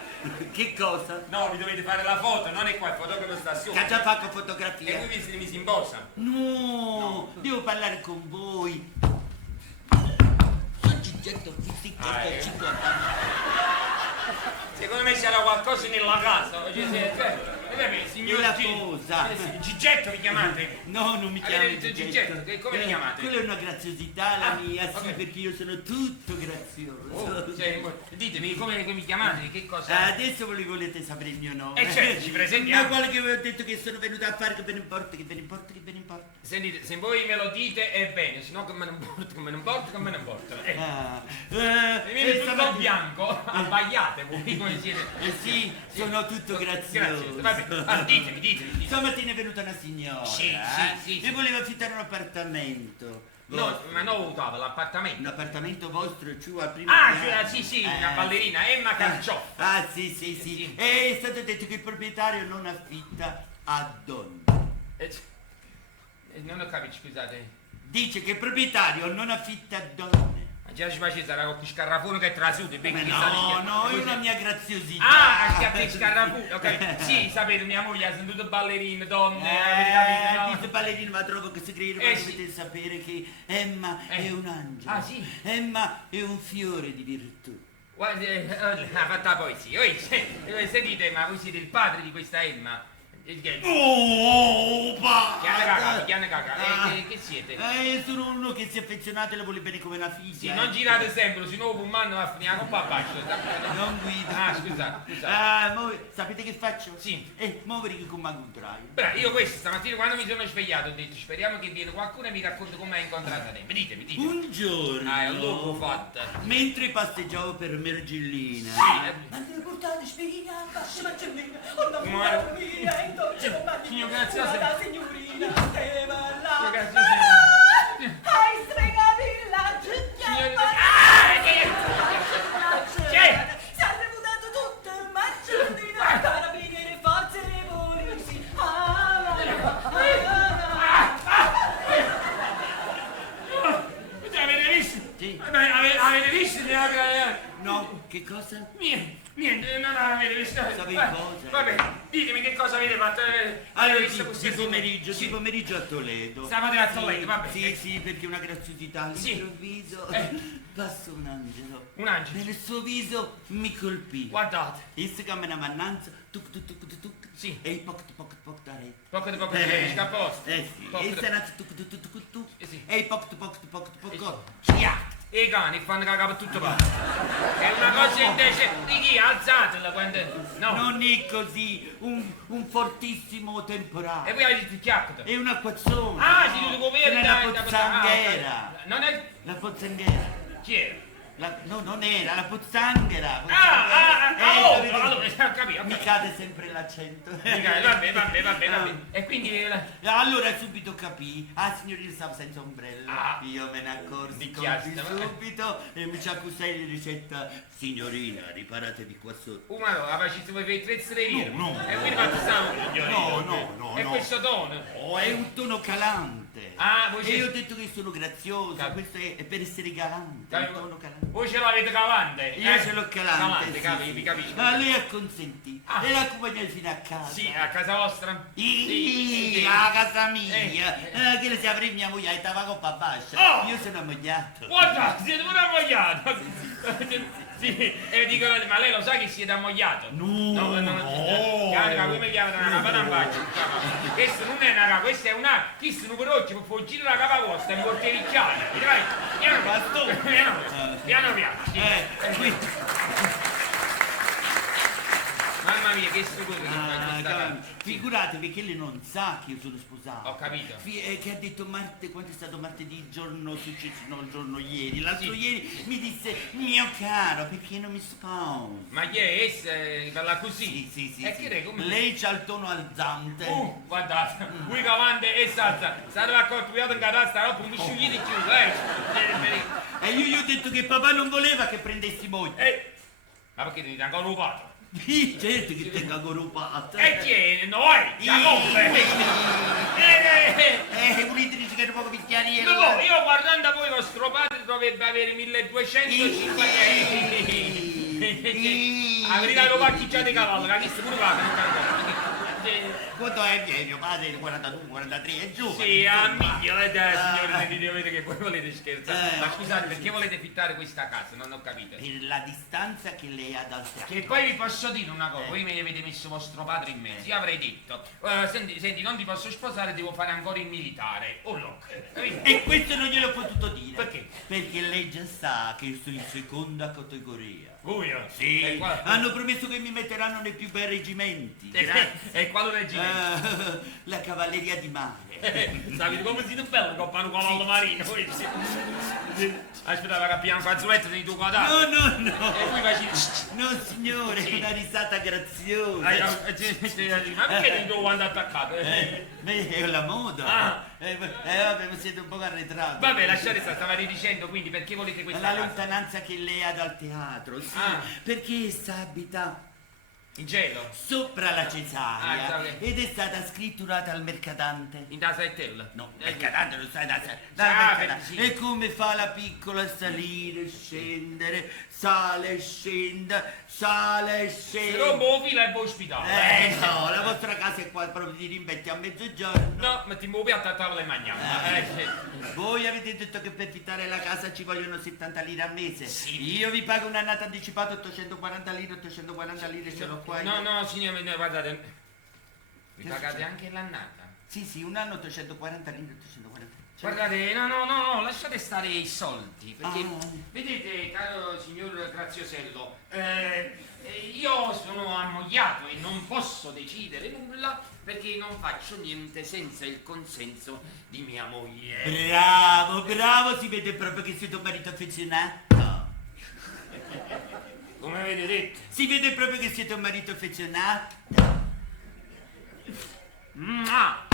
Che cosa? No, vi dovete fare la foto, non è qua, il fotografo sta Che sopra. ha già fatto E fotografia? voi vi siete messi in posa. No, devo parlare con voi. Sono Gigetto Fisico Ah, per 50 anni. Secondo me c'era qualcosa nella casa. Signor La posa. Gigetto vi chiamate? No, non mi Avete chiamo detto Gigetto, come vi chiamate? Quella è una graziosità la Ah, mia, sì, ok. perché io sono tutto grazioso. Oh, cioè, ditemi come mi chiamate, che cosa? Adesso voi volete sapere il mio nome? Certo, ci presentiamo. Ma quale che vi ho detto che sono venuto a fare, che ve ne importa, che ve ne importa, che ve ne importa. Sentite, se voi me lo dite è bene, se no che me ne importa, che me ne importa, che me ne importa. Se viene tutto stamattina- bianco, abbagliate voi come siete. Sì, sono tutto grazioso. Grazie, vabbè, ditemi. Stamattina è venuta una signora Sì, sì. e voleva affittare un appartamento. No, ma non votava l'appartamento. Un appartamento vostro giù al primo Ah, piano. sì, una ballerina, Emma Carcioffa. Ah, sì. Sì. E è stato detto che il proprietario non affitta a donne. Non ho capito, scusate. Dice che il proprietario non affitta a donne. Ma già ci faccio sarà con scarrafone che è trasuto, Ma no, è una mia graziosità. Ah, schiaffi scarrafone, ok. Sì, sapete, mia moglie sono tutte ballerine, donne, avete capito, no? Dice ballerino, ma trovo che si crede, ma sì. dovete sapere che Emma è un angelo. Ah, sì? Emma è un fiore di virtù. Guarda, ha fatta poi sì. Sentite, ma voi siete il padre di questa Emma? Oh, Chiana caca. Che siete? Sono uno che si è affezionato e la vuole bene come una figlia. Sì, non girate sempre, se no un manno va a finire con papà. Non guida. Ah, scusa. Sapete che faccio? Sì. Muovere che con un traino. Beh, io questo stamattina quando mi sono svegliato ho detto speriamo che viene qualcuno e mi racconta come ha incontrato te. Ditemi. Un giorno, Ah, è l'uovo fatta. mentre passeggiavo per Mergellina, Ma te portate spirina, faccia mancellina, una Ma- puttana mia, intorno a Signor Grazioso. la signorina, te va là. Signor Grazioso. Hai stregato il villaggio, Signor- chiamate. Si è reputato tutto il mancellina, carabinieri, forze e polizia. Avete visto? Sì. Avete visto? no, che cosa? Niente, non avete visto. Sapevi cosa? Vabbè, ditemi che cosa avete fatto. Allora, Avete visto questa di pomeriggio a Toledo. Stavate a Toledo, vabbè. Sì, perché una graziosità Sì. all'improvviso passò un angelo. Un angelo. Nel suo viso mi colpì. Guardate. Esse che me ne mannanza, tuc, Sì. e il poc da rete. Poco dopo a posto. Sì, Poco e dopo- sarà tuc, sì. e il poc, E i cani fanno cagare per tutto quanto. È una cosa invece di chi? Alzatela quando. No. Non è così, un fortissimo temporale. E voi avete il chiacchiere. È un acquazzone. Ah, si dice come è la pozzanghera. Non è. La pozzanghera. Chi era? No, non era, la pozzanghera. Allora, ho capito. Mi cade sempre l'accento. Vabbè. E quindi. Allora subito capì, signorina stava senza ombrello. Ah. Io me ne accorsi Dichiasti, subito e mi ci accusai di ricetta. Signorina, riparatevi qua sotto. Ma no, la facciamo per i trezzi dei veri. No. E quindi fate stavo. No. E questo tono. Oh, è un tono calante. Ah, voi E siete- io ho detto che sono grazioso, questo è per essere galante, è un tono calante. Voi ce l'avete calante. Io ce l'ho calante, Calante, vi capisco. Ma lei acconsentì Ah. e l'accompagnai fino a casa. Sì, a casa vostra? Sì. A casa mia, Eh. che le si apre mia moglie e stava coppa bascia. Oh. Io sono ammogliato. Guarda, siete pure ammogliato. Sì, e dicono, ma lei lo sa che siete ammogliato? No. Carica, come chiamate una capa da bacio? Questo non è una capa, questa è una... Questo non per oggi, per fuggire la capa vostra, mi portericchiate. Piano piano. Sì. Qui. Mamma capire che stupore che fai questa casa. Figuratevi che lei non sa che io sono sposato. Ho capito. Che ha detto quando è stato martedì, il giorno successivo, no, il giorno ieri. L'altro ieri mi disse, mio caro, perché non mi sposo? Ma chi è essa? Parla così? Sì. E che è? Come? Lei c'ha il tono alzante. Guardate, qui cavante e salsa. Sarà accorpiato in catasta, dopo mi sciogli di più, E io gli ho detto che papà non voleva che prendessi moglie. Ma perché ti tengo rubato? Sì, certo che tengo aggruppato. E chi è? Noi? Giacobbe! Volete dire che era poco picchiariere? No, io guardando a voi vostro padre dovrebbe avere 1250 La verità lo pacchicciate di cavallo, che chi pure va. Quanto è mio padre? 42, 43 e giù. Sì, a miglio, signore, vedete che voi volete scherzare. Ma scusate, perché volete fittare questa casa? Non ho capito. Per la distanza che lei ha dal teatro. Che poi vi posso dire una cosa, voi mi avete messo vostro padre in mezzo, io avrei detto, senti, non ti posso sposare, devo fare ancora il militare, o no, capito? E questo non gliel'ho potuto dire. Perché? Perché lei già sa che io sono in seconda categoria. Buio? Sì, E qua- hanno promesso che mi metteranno nei più bei reggimenti. E quale reggimento? La cavalleria di mare. Sapete come siete bello che fare un cavallo marino? Aspetta, che abbiamo un fazzoletto di tuo quadrato. No. E poi facci... No, signore, Sì. una risata graziosa. Ma perché ti devo andare attaccato? È la moda. Ah. Vabbè, ma siete un po' arretrati. Vabbè, lasciate stare, stavate dicendo, quindi perché volete questa La casa? lontananza che lei ha dal teatro, sì. Ah. Perché essa abita In gelo? sopra la Cesaria Ah, ok. ed è stata scritturata al mercatante. In casa e tel? No, mercatante non sai da Mercatante. Sì. E come fa la piccola a salire, scendere, sale, scende, sale, scende. Però boh fila e boh ospitale. No, la vostra casa è qua proprio di rimbetti a mezzogiorno. No, ma ti muovi a tavola e mangiamo. Voi avete detto che per fittare la casa ci vogliono 70 lire al mese. Sì. Io vi pago un'annata anticipata 840 lire ce l'ho qua. No, signore, guardate. Vi pagate anche l'annata? Sì, un anno 840 lire, 840. Guardate, no, lasciate stare i soldi, perché Ah. vedete, caro signor Graziosello, io sono ammogliato e non posso decidere nulla perché non faccio niente senza il consenso di mia moglie. Bravo, si vede proprio che siete un marito affezionato. Come avete detto? Si vede proprio che siete un marito affezionato. Ma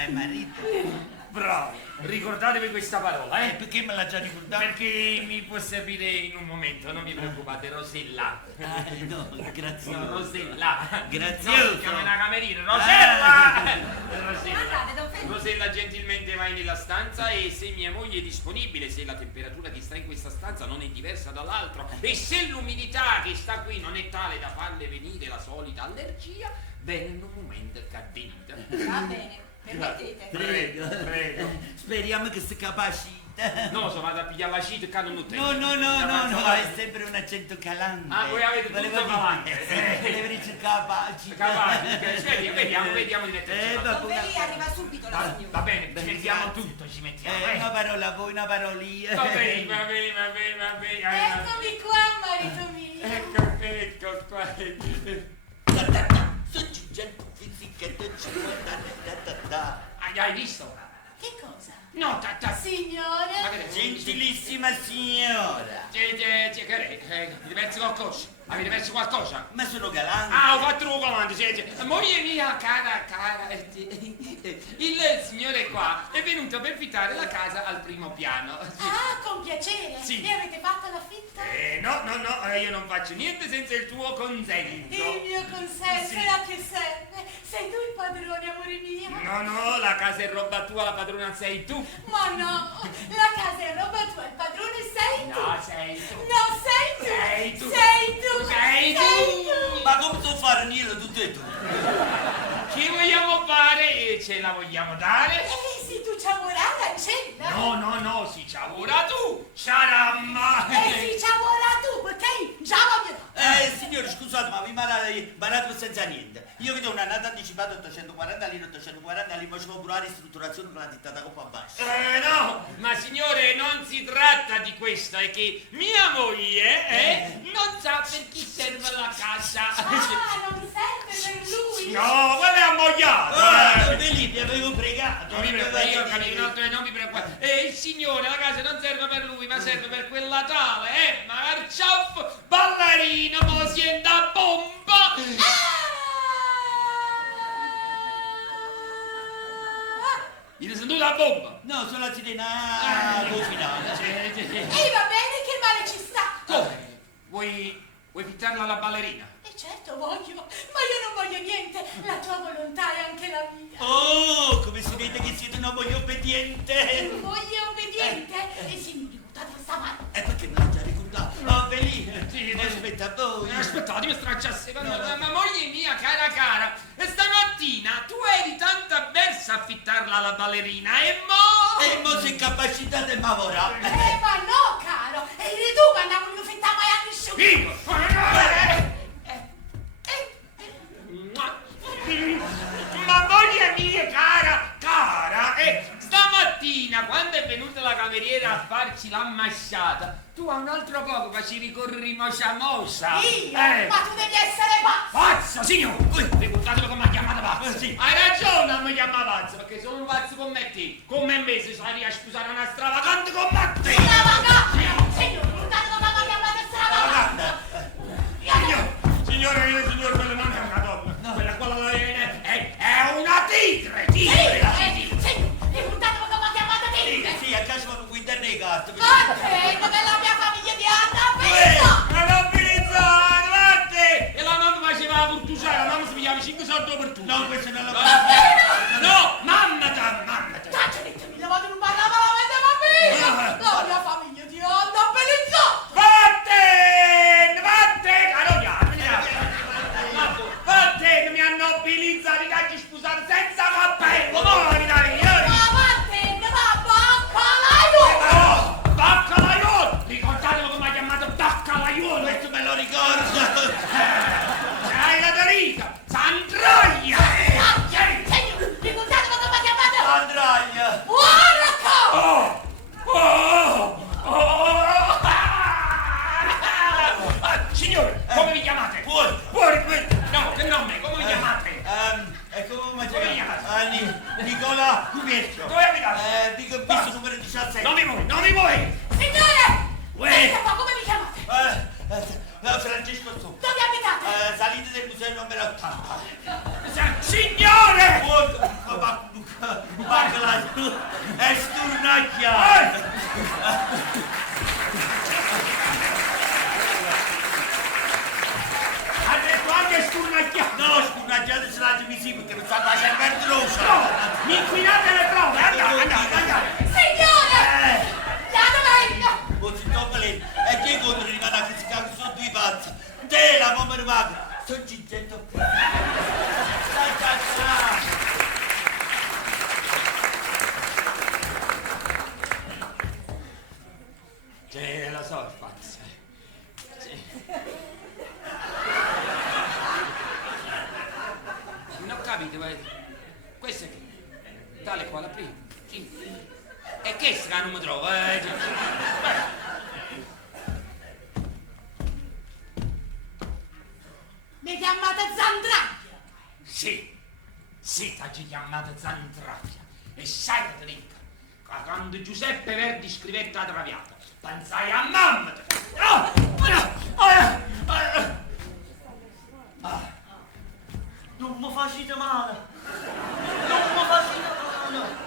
è marito. Bravo, ricordatevi questa parola, Perché me l'ha già ricordato? Perché mi può servire in un momento, non vi preoccupate, Rosella. No, grazie. No, Rosella. Grazioso. No, chiama una cameriera. Rosella! Andate, Rosella. don Felice. Rosella gentilmente vai nella stanza e se mia moglie è disponibile, se la temperatura che sta in questa stanza non è diversa dall'altro e se l'umidità che sta qui non è tale da farle venire la solita allergia, bene in un momento che ha venuta. Va bene, permettete. Prego. Speriamo che si capacita. Non lo so, vado a pigliare la cita e cado un hotel. No, è sempre un accento calante. Ah, voi avete Volevo tutto dire, calante. Volevo dire capaci. Capace, vediamo direttamente. Don Felice arriva subito la signora. Va bene, ci mettiamo tutto, ci mettiamo. Una parola a voi, una parolina. Va bene. Eccomi qua, marito mio. Ecco qua. Hai visto? Che cosa? No, Signore? Gentilissima signora. Avete perso qualcosa? Ma sono galante. Ah, ho fatto un comando, moglie mia, cara, il signore qua è venuto per fittare la casa al primo piano. Ah, con piacere. Sì. E avete fatto l'affitta? No, io non faccio niente senza il tuo consento. Il mio consenso Sì. è a che serve? Sei tu il padrone, amore mio? No, la casa è roba tua, la padrona sei tu. Ma no, la casa è roba tua, il padrone sei tu. No, sei tu. No, sei tu. Sei tu. Sei tu. Sei tu. Ma come sto a fare niente tutte e tu? Che vogliamo fare? Ce la vogliamo dare? Sì, tu ci lavora l'ancella. No, si ci lavora tu. Ciaramma. Sì, ci lavora tu, perché già voglio. Signore, scusate, ma vi barato senza niente. Io vi do un'annata anticipata 840 lire, ma ci pure la ristrutturazione con la dittata coppa bassa. No, ma signore, non si tratta di questo, è che mia moglie non sa per chi serve la casa. Ah, non serve per lui? No, quello è ammogliato. Ah, lì mi avevo pregato. Non vi preoccupate, io ho capito, non vi preoccupate. E il signore, la casa non serve per lui, ma serve per quella tale, Marciaff, ballerino, mo siente a bomba. Gli sentito la bomba? No, sono la sirena cucinata. E va bene, che male ci sta? Come? Vuoi fittarla alla ballerina? Certo voglio, ma io non voglio niente. La tua volontà è anche la mia. Oh, come si vede che siete un uomo obbediente. Moglie obbediente? E se mi ricordate stamattina. E perché me l'ha già ricordato? Oh, Belina, Sì, aspetta a voi. Aspettate, mi stracciasse. No. Ma moglie mia, cara, e stamattina tu eri tanto avversa a fittarla alla ballerina, e mo sei capacità di lavorare. Ma no, caro. E eri tu che andavo a fittare mai a nessuno. Io? Ma moglie mia, cara, stamattina quando è venuta la cameriera a farci l'ammasciata, tu a un altro poco facevi correre mosa. Io? Ma tu devi essere pazzo. Pazzo, signore! Ricordatelo come mi ha chiamato pazzo! Sì. Hai ragione a mi chiama pazzo, perché sono un pazzo come te, come me se sai a sposare una stravagante come te! Stravagante! Signore, ricordate come mi chiamate stravagante? Signore, quella non è una donna, quella è una tigre! Signore, ricordate come mi chiamate tigre? Sì, a caso non puoi interne i gatti. Vattene, della mia famiglia di Anna Pizza! Ma non utilizzare, guardate! E la mamma faceva la portugiana, la mamma si pigliava 5 soldi per tu. No, questo non lo No, mamma te! Taccia detto, mi lavate non parlava la mente bambina! La mia famiglia di Anna Pizza! Vattene, mi hanno nobilizzato, mi cacci scusate, senza cappello, muori da lì! Ma vattene, ma baccalaiolo! Baccalaiolo! Ricordatelo come ha chiamato Baccalaiolo! Questo me lo ricordo. Hai la derica! Sandraglia! Signore, ricordate come mi chiamate? Andraglia. Buonaco! Signore, come vi chiamate? Fuori! No, che nome? Come vi chiamate? E come Come vi chiamate? Nicola Cuberchio. Dove abitate? Dico il piso numero 17. Non vi muovi! Signore! Uè. Senta qua, come vi chiamate? Francesco Su. Dove abitate? Salite del museo numero 80. Signore! Baccalaiolo. E sturnacchia. Ha detto anche sturnacchiato! No, sturnacchiate se la mi sì perché mi sta facendo perdrosa. No! Mi inquinate le prove! Andate! Signore! Date meglio! Così dopo lei. E chi contro rimane a criticare sono due pazzi. Te la mamma rimane. Sono Giggetto. Lo so, pazzo. Non ho capito, ma questo è che? Tale qua la prima. Sì. E che sta che non mi trovo? Mi chiamate Zandraglia! Sì, t'hai chiamato Zandraglia. E sai che ti dico? Quando Giuseppe Verdi scrivette la Traviata, pensai a mamma! Non mi facete male. Non mi facete male.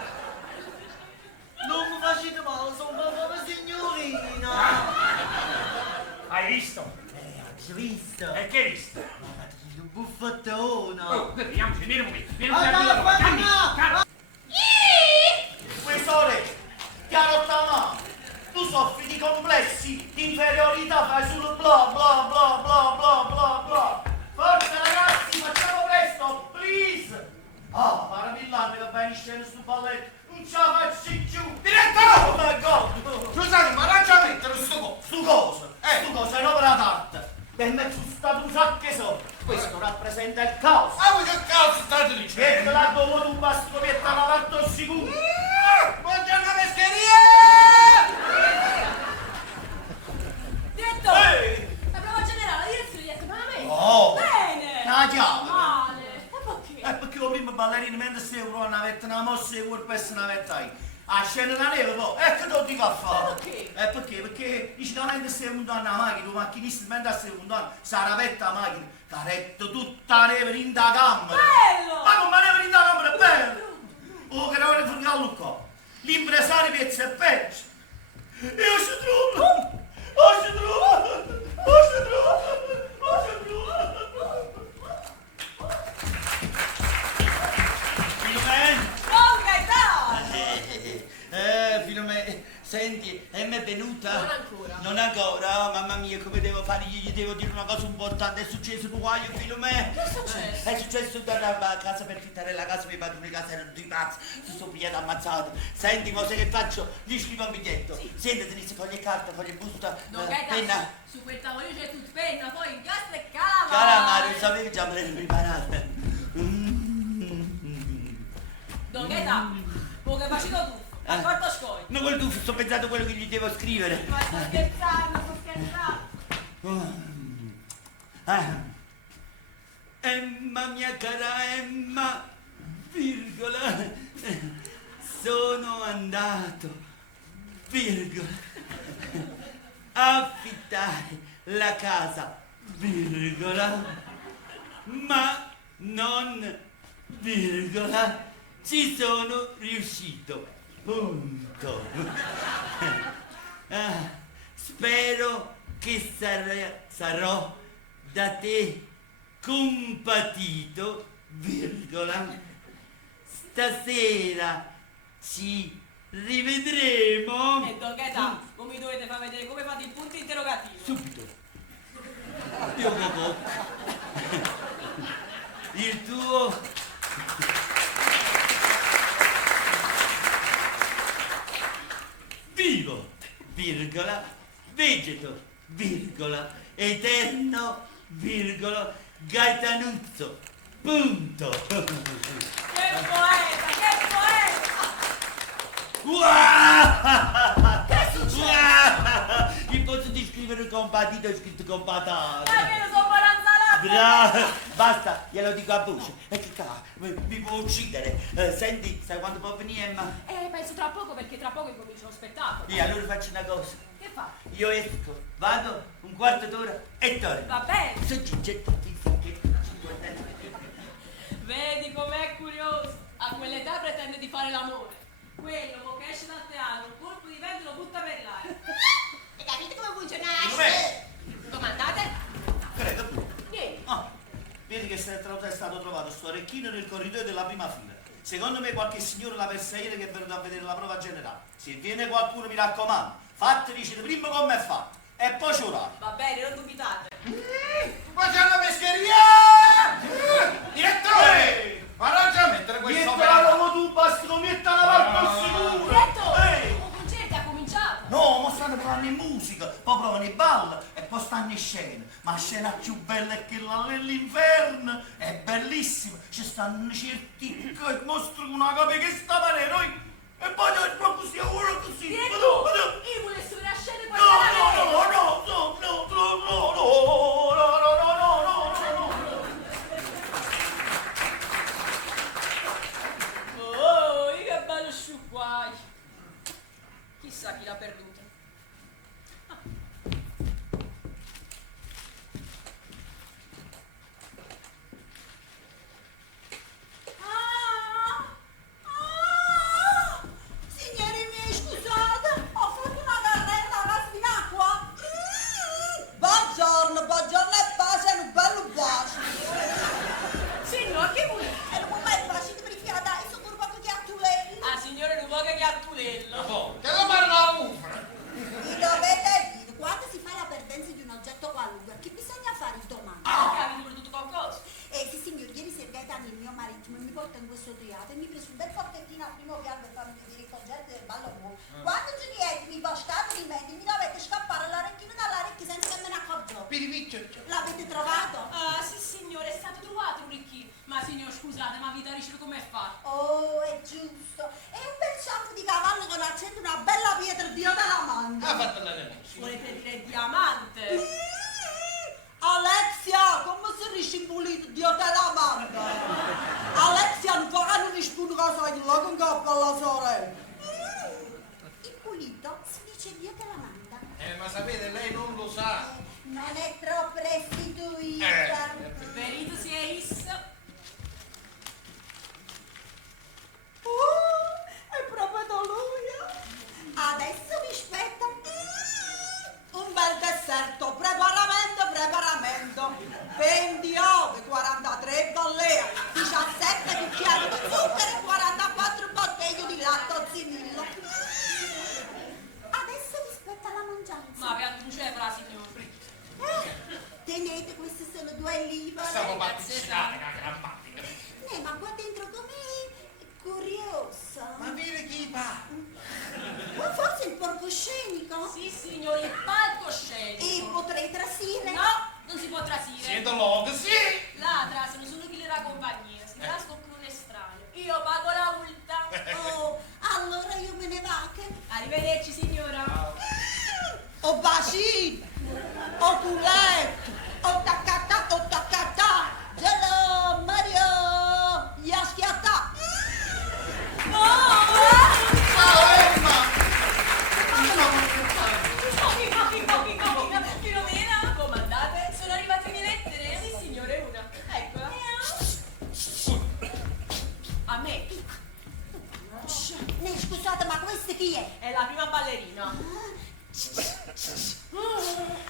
Non mi facete male, sono una signorina. Hai visto? Hai visto? E che hai visto? Un buffattona. Oh, vediamo, vieni un po'. Vieni Questore, chiarottama, tu soffri di complessi di inferiorità, fai solo bla bla bla bla bla bla bla. Forza ragazzi, facciamo presto, please. Maravillante che vai in scena sto balletto, non ce la faccio più. Direttore! Oh my god. Scusate, ma non ci ha mettere sto coso? Stu cosa è un'opera d'arte. Per me sono stato un sacco di soldi. Questo rappresenta il caos. Ah, voi che cazzo state E dicendo? la dovuto un bascopietto alla l'altro sicuro. Buongiorno pescheria! Direttore! Ehi! La prova generale, io sono dietro, ma a me? Oh! Bene! La chiave. una vetta una mossa e colpa e una vetta a scena la neve poi, ecco dove ti fa fare. Perché? Perché? Perché inizialmente stai montando la macchina, il macchinista mentre stai montando, sarà vetta la macchina, che ha retto tutta la neve in da camera. Bello! Ma come la neve in da camera, è bello! Oh, che non è fratello qua. L'impresario pezza è peggio. Io ci trovo! Oh, ci trovo! Oh, ci trovo! Oh, ci trovo! Filomena! Oh, Gaetano! Filomena, senti, mi è venuta? Non ancora. Non ancora? Oh, mamma mia, come devo fare? Gli devo dire una cosa importante, è successo tu guaio, Filomena? Che è successo? È successo da casa per fittare la casa, mio padre di casa erano due pazzi, si sono pigliati ammazzati. Senti, mo, sai che faccio? Gli scrivo un biglietto. Sì. Senti, tenete foglie e carta, foglie e busta, No, penna. Gaetano, su quel tavolino c'è tutta penna, poi incastra e calamari. Calamari, sapevi già me le preparate. Don Gaetano, come hai facito tu? A quanto scogli? Ma quel tu sto pensando a quello che gli devo scrivere. Ma sto scherzando, sto scherzando. Emma, mia cara Emma, virgola, sono andato, virgola, a affittare la casa, virgola, ma non, virgola, ci sono riuscito, punto. Spero che sarò da te compatito, virgola. Stasera ci rivedremo. E Don Gaetano, non mi dovete far vedere come fate il punto interrogativo. Subito. Io cocò. Il tuo... Vivo, virgola, vegeto, virgola, eterno, virgola, Gaetanuzzo, punto. Che poeta, che poeta! Uah! Che succede? Uah! Il posto di scrivere compatito è scritto compatato. Ma che ne so, baranzalato! Bravo! Basta, glielo dico a voce. E che cazzo, mi può uccidere. Senti, sai quando può venire Emma? Penso tra poco, perché tra poco incomincia lo spettacolo. E allora faccio una cosa. Che fa? Io esco, vado un quarto d'ora e torno. Va bene. Vedi com'è curioso. A quell'età pretende di fare l'amore. Quello che esce dal teatro, un colpo di vento lo butta per l'aria. E capite come funziona? Dov'è? Domandate? Credo. Niente. Ah, vedi che è stato trovato sto orecchino nel corridoio della prima fila. Secondo me qualche signore l'ha persa ieri che è venuto a vedere la prova generale. Se viene qualcuno, mi raccomando, fate dicere prima come è fatto e poi ci orate. Va bene, non dubitate. Ma c'è una pescheria! Direttore! Ma non già mettere questo Mettela come tu, basta, metta la parte al sicuro! Direttore, il concerto è cominciato. No, ma stanno provando in musica, poi provano i balli e poi stanno in scena. Ma la scena più bella è quella nell'inferno, è bellissima. Ci stanno certi che mostrano una capa che stava noi e poi noi proprio stiamo così. Direttore, io volevo subire a scena e poi No, stare no, bene. no, no, no, no, no, no, no, no, no, no, no, no. Oh, che bello sciuguaio. Chissà chi l'ha perduta. Signori miei, scusate, ho fatto una carretta a gas di acqua. Buongiorno, buongiorno e pace, un bello bacio. Signor, che vuole? E non mai facile per i fiata, e sono curvato che a tu lei. Ah, signore, non vuole che ha tulello. Che lo parla la ufra! Mi dovete dire, quando si fa la perdenza di un oggetto qualunque, che bisogna fare domani? Perché avete prodotto qualcosa? Sì, signori, ieri sera Gaetano, il mio marittimo, mi porta in questo teatro e mi prese un bel forchettino al primo piano per farmi vedere il concerto del ballo nuovo. Quando Giulietti mi bastava di mente, mi dovete scappare l'orecchino dall'orecchio senza che me ne accorgo. L'avete trovato? Ah, sì, signore, è stato trovato un ricchino. Ma signor, scusate, ma vi dice com'è fatto? Oh, è giusto. È un bel sciampo di cavallo con accento una bella pietra Dio della manga. Ha fatto la neve. Volete dire diamante? Alexia, come si riscimbulito Dio della manga? Alexia, non farà un spun cosa fa con coppa alla sorella? Il pulito si dice Dio te la manda. Ma sapete, lei non lo sa. Non è troppo restituita. Perito si è issa. È proprio da lui. Adesso mi spetta Un bel desserto, preparamento. 20 ove, 43 ballea, 17 cucchiai di zucchero e 44 bottiglie di latte o zinillo. Adesso mi spetta la mangianza. Ma per aggiungere la signora. Tenete, queste sono 2 livre. Stiamo battizzate, una grammatica. Ma qua dentro com'è curiosa. Ma dire chi va? Ma forse il porcoscenico? Sì, signore, il palcoscenico. E potrei trasire? No, non si può trasire. Siete log, sì! L'altra sono solo chi le la compagnia. Se trasco con un estraneo. Io pago la multa. Oh, allora io me ne vado. Arrivederci, signora. O bacino, o culetto, o taccata, gelo, Mario, gli ha schiattà. Filomena, comandate? Sono arrivate mie lettere? Sì, signore, una. Eccola. A me. Scusate, ma questa chi è? È la prima ballerina.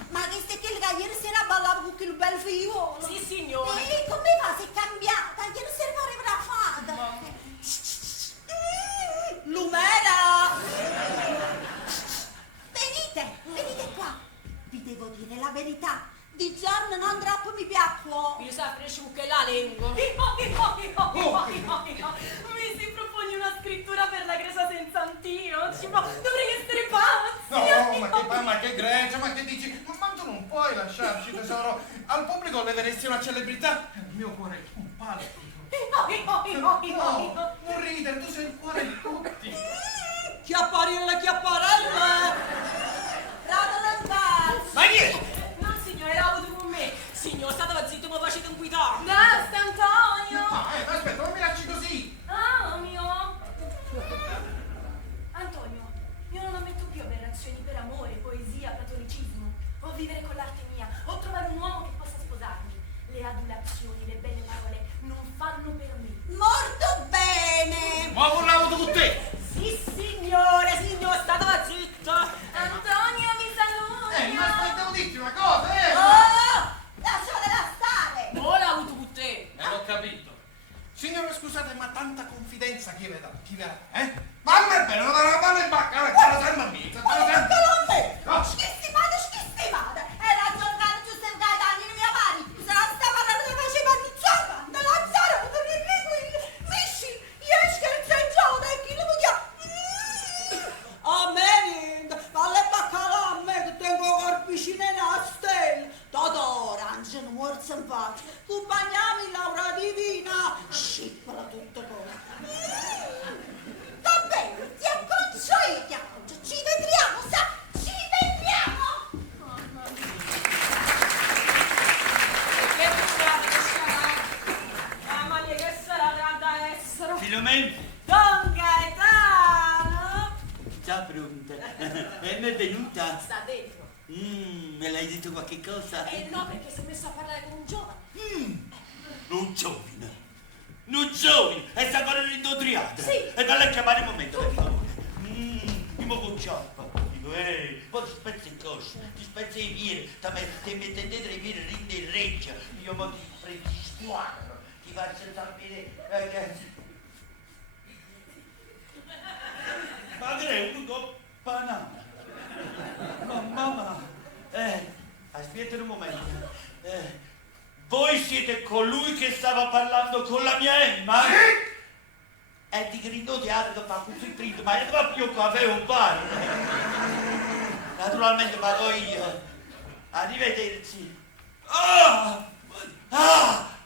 Ma questa è quella che ieri sera ballava con quel bel figliuolo. Sì, signore. E come va? Si è cambiata? Ieri sera pareva una fata. Lumera! Venite qua. Vi devo dire la verità. Di giorno non troppo mi piacquo. Io sa fresco con che la lingua. Mi si propone una scrittura per la Chiesa Sant'Antino. Dovrei essere pazzi. No, ma che grecia, ma che dici? Ma tu non puoi lasciarci, tesoro. Al pubblico leveresti una celebrità. Il mio cuore è un palpito. No, non ridere, tu sei il cuore di tutti. Chiapparelle! Radola in balzo. Ma niente! No, signore, l'ha avuto con me. Signor, state zitto, ma facete un guidare. Basta, Antonio. Ma aspetta, non mi lasci così. Ah, mio. Antonio, io non ammetto più aberrazioni per amore, poesia, platonicismo. O vivere con l'arte mia, o trovare un uomo che possa sposarmi. Le adulazioni, le belle parole non fanno per me. Molto bene. Ma volavo con te! Sì, signore, state zitto. Antonio, mi saluti. Ma aspetta, devo dirti una cosa, Oh, lasciatela stare. Oh, l'ha avuto con te. L'ho capito. Signore, scusate, ma tanta confidenza chi ve dà, Ma a me bene, non la mano in bacca, la sembra mia, Ma non a me. No. Schistimate. Era giornale Giuseppe Gaetani, le mie mani. Se la sta parlando che faceva insomma. Della zara, non mi regui. Misci, io scherzo in gioco, e chi lo vuole? A me niente, falle baccalà a me che tengo corpicine nella stella. Toto orange, non morso in faccia. Accompagniamo in Laura Divina. Scippola tutto cose. Va bene, ti acconcio io. Ci vedremo, sa? Ci vedremo. Che mamma mia, che sarà da essere? Filomena, Don Gaetano! già pronta. E mi è venuta? Sta dentro. Me l'hai detto qualche cosa? No, perché si è messo a parlare con un giovane. Non giovine, e sta ancora rindotriata. Sì. E da lei chiamare il momento, per favore. Io mi cuccioppa. Dico, poi ti spezzi il corso, ti spezzi i piedi, ti metti dentro i piedi, rinde il reggia. Io mo ti prendi squadro, ti faccio sapere... Ma che è un coppanata? Ma mamma, aspetta un momento. Voi siete colui che stava parlando con la mia Emma? Sì? E di grido teatro che fa così trito, ma io non più caffè un bar. Naturalmente vado io. Arrivederci.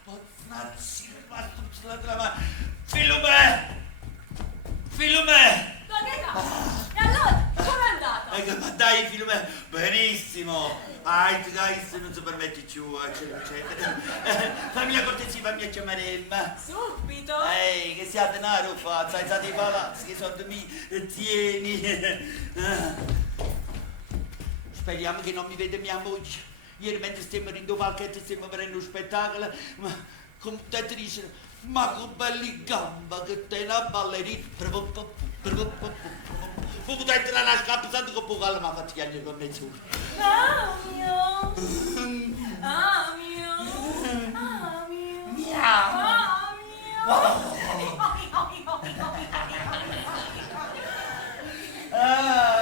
Poznazzi, rimasto sulla trama. Filomè! Don Gaetano! E allora, com'è andata? Ma dai, Filomè, benissimo. Adesso non si permette più, eccetera. Fammi la cortesia, fammi a chiamare Emma. Subito? Che sia denaro fa, sai i palazzi, che soldi mi tieni. Speriamo che non mi vede mia moglie. Ieri mentre stiamo in due palchetti stiamo vedendo un spettacolo, ma come te dice, ma che belli gamba che te una ballerina. Fu potete la scappa, tanto che può calma, ma fatti chiamare per mezz'ora. Amio! Amio!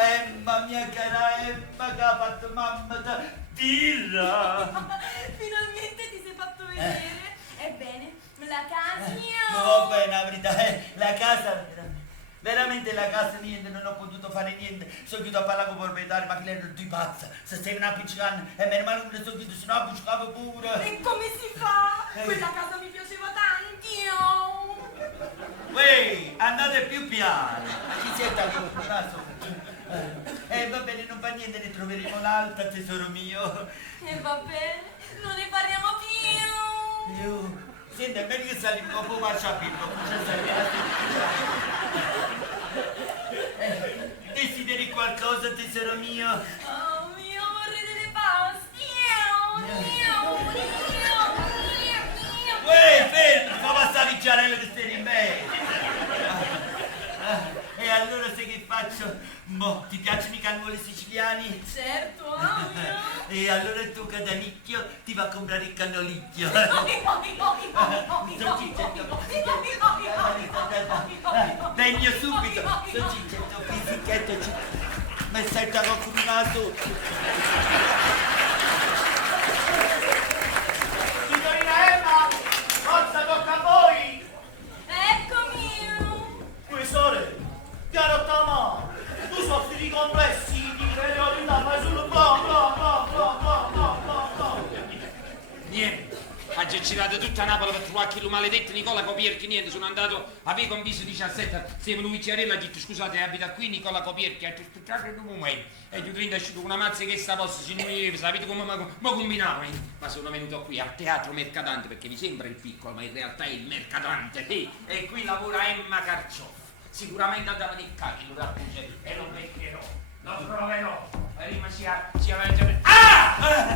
Emma, mia cara Emma, che ha fatto mamma da birra. Finalmente ti sei fatto vedere. Ebbene, la casa Va bene, la verità è, la casa, veramente la casa niente, non ho potuto fare niente. Sono chiuso a parlare con il proprietario, ma che lei non ti pazza. Se sei una appiccicando, e meno male che sono chiuso, se no appiccicavo pure. E come si fa? Quella casa mi piaceva tanto. Uè, andate più piano. Chi siete al va bene, non fa niente, ne troveremo un'altra, tesoro mio. E va bene, non ne parliamo più. Senti, è meglio che sali un po' faccia Pippo. Desideri qualcosa, tesoro mio? Oh mio, vorrei delle pasti. Uè, fermo, fa passare il ciarello che stai in me. E allora sai che faccio? Mo, ti piacciono i cannoli siciliani? Certo, amio. E allora tu cadanicchio ti va a comprare il cannolicchio. Vengo subito. Sto ciccetto, fisichetto, mi sento qualcuno sotto. Signorina Emma, forza tocca a voi. Eccomi. Professore, ti ha rotto la mano. Tu soffri di complessi, di inferiorità, fai solo bla bla bla bla bla bla bla bla. Niente, ha girato tutta Napoli per trovare quello maledetto Nicola Copierchi, niente, sono andato a Via Conviso 17, siamo Luigi Arella, ha detto scusate, abita qui Nicola Copierchi, ha detto aspettate un momento, e giù è uscito con una mazza che sta posto, sapete come mi combinavo, ma sono venuto qui al Teatro Mercadante, perché vi sembra il piccolo, ma in realtà è il Mercadante, e qui lavora Emma Carcioff. Sicuramente andava nel cacchio da Pugge e lo beccherò, lo proverò, e prima sia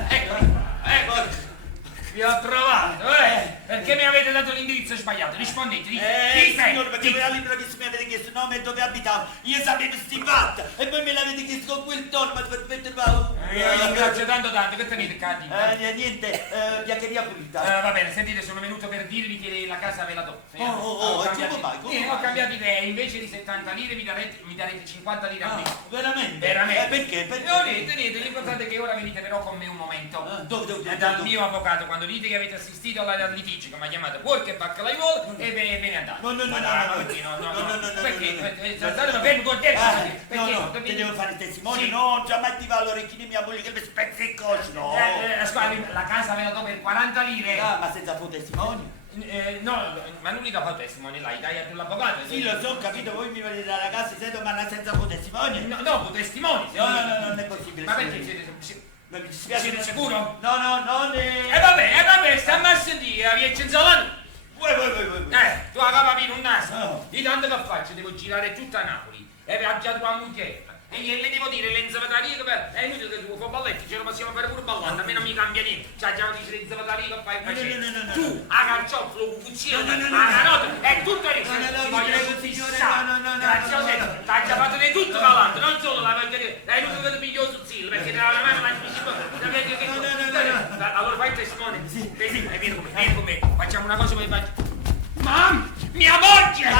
ecco, vi ho trovato, perché mi avete dato l'indirizzo sbagliato, rispondete, Signore, perché voi all'improvviso mi avete chiesto il nome e dove abitavo, io sapevo stivatta, e poi me l'avete chiesto con quel tono, ma per mettere io ringrazio tanto, che tenete cadi? Niente, biancheria pulita. Va bene, sentite, sono venuto per dirvi che la casa ve la do. Come mai? Ho cambiato idea, invece di 70 lire mi darete 50 lire a me. Veramente? Veramente. Perché? Tenete, l'importante è che ora venite però con me un momento. Dove? Dal mio avvocato, quando dite che avete assistito al litigio che mi ha chiamato fuori che baccalaiolo e ve ne andate. No. Perché? State fermo con te. No, ti devo fare testimone, no, già mai ti va all'orecchino mia moglie che mi spezza il coso, no. Ascolti, la casa ve la do per 40 lire. Ma senza fare testimoni? No, ma non li dà fare testimoni, dai all'avvocato. Sì, lo so, ho capito, voi mi volete dare la casa, sento, ma senza fare testimoni? No, testimoni. No, non è possibile. Ma perché siete sicuro? No, non è... E vabbè, stiamo a sentire, vi cenzolano. Vuoi. Tu la capire un naso. Io tanto che faccio, devo girare tutta Napoli. E vi abbiate tua moglie. E le devo dire, le inzavatarie che è inutile che tu fa balletti, ce lo possiamo fare pure ballando, a me non mi cambia niente. Cioè, già dice le inzavatarie che fai facendo. Tu, a carciofalo, cucciolo, a canota, è tutto lì. Ti voglio fissare. Grazie a te, ti hai già fatto di tutto ballando, non solo la perché è inutile che ti piglio sul zillo, perché te la mano la allora fai il testimone. Sì. Vieni con me, facciamo una cosa poi faccio. Mamma, mia moglie!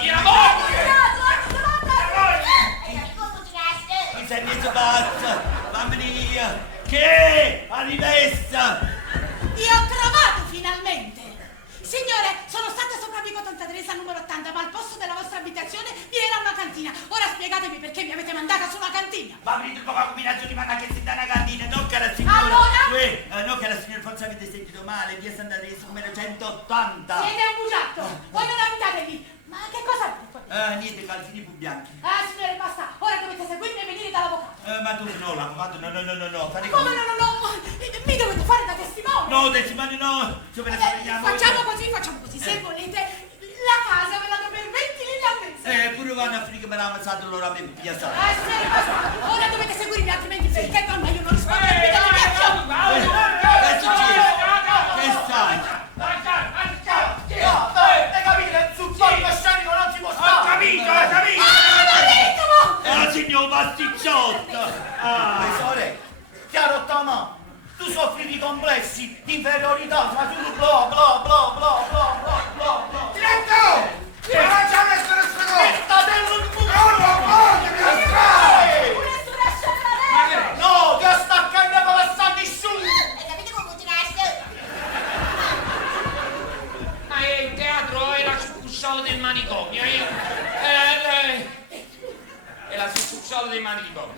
Mia moglie! Mi sei messo pazza, mamma mia! Che? Arrivessa! Ti ho trovato finalmente! Signore, sono stata sopra Vico Teresa numero 80, ma al posto della vostra abitazione vi era una cantina. Ora spiegatemi perché mi avete mandata su una cantina. Ma aprite poca combinazione, ma che si dà una cantina, non che la signora... Allora? No che la signora, forse avete sentito male, via Santa Teresa numero 180. Siete un bugiardo, voi non abitate lì. Ma che cosa vuoi? Niente, calzini più bianchi. Signore, basta. Ora dovete seguirmi e venire dall'avvocato. Ma tu no, l'avvocato, no, fare Come no? Mi dovete fare da testimone. No, testimone no, se ve ne parliamo. Facciamo così. Se volete, la casa ve la do per 20 lire al mese. Pure vanno a frigo me l'ha ammazzato allora a me mi piace. Signore, basta. Ora dovete seguirmi, altrimenti perché donna io non rispondo alle mie Che stai? Hai capito? Sul palco scenico non si può stare. Ho capito! Signor pasticciotto! Tesore, ti ha rotto la mano. Tu soffri di complessi, di inferiorità, ma tu bla. Diretto! Ma ci ha messo le sue cose! No, ti ha staccato per passare su! Hai capito come funziona la sera? Ma il teatro è la succursale del manicomio, è la succursale del manicomio.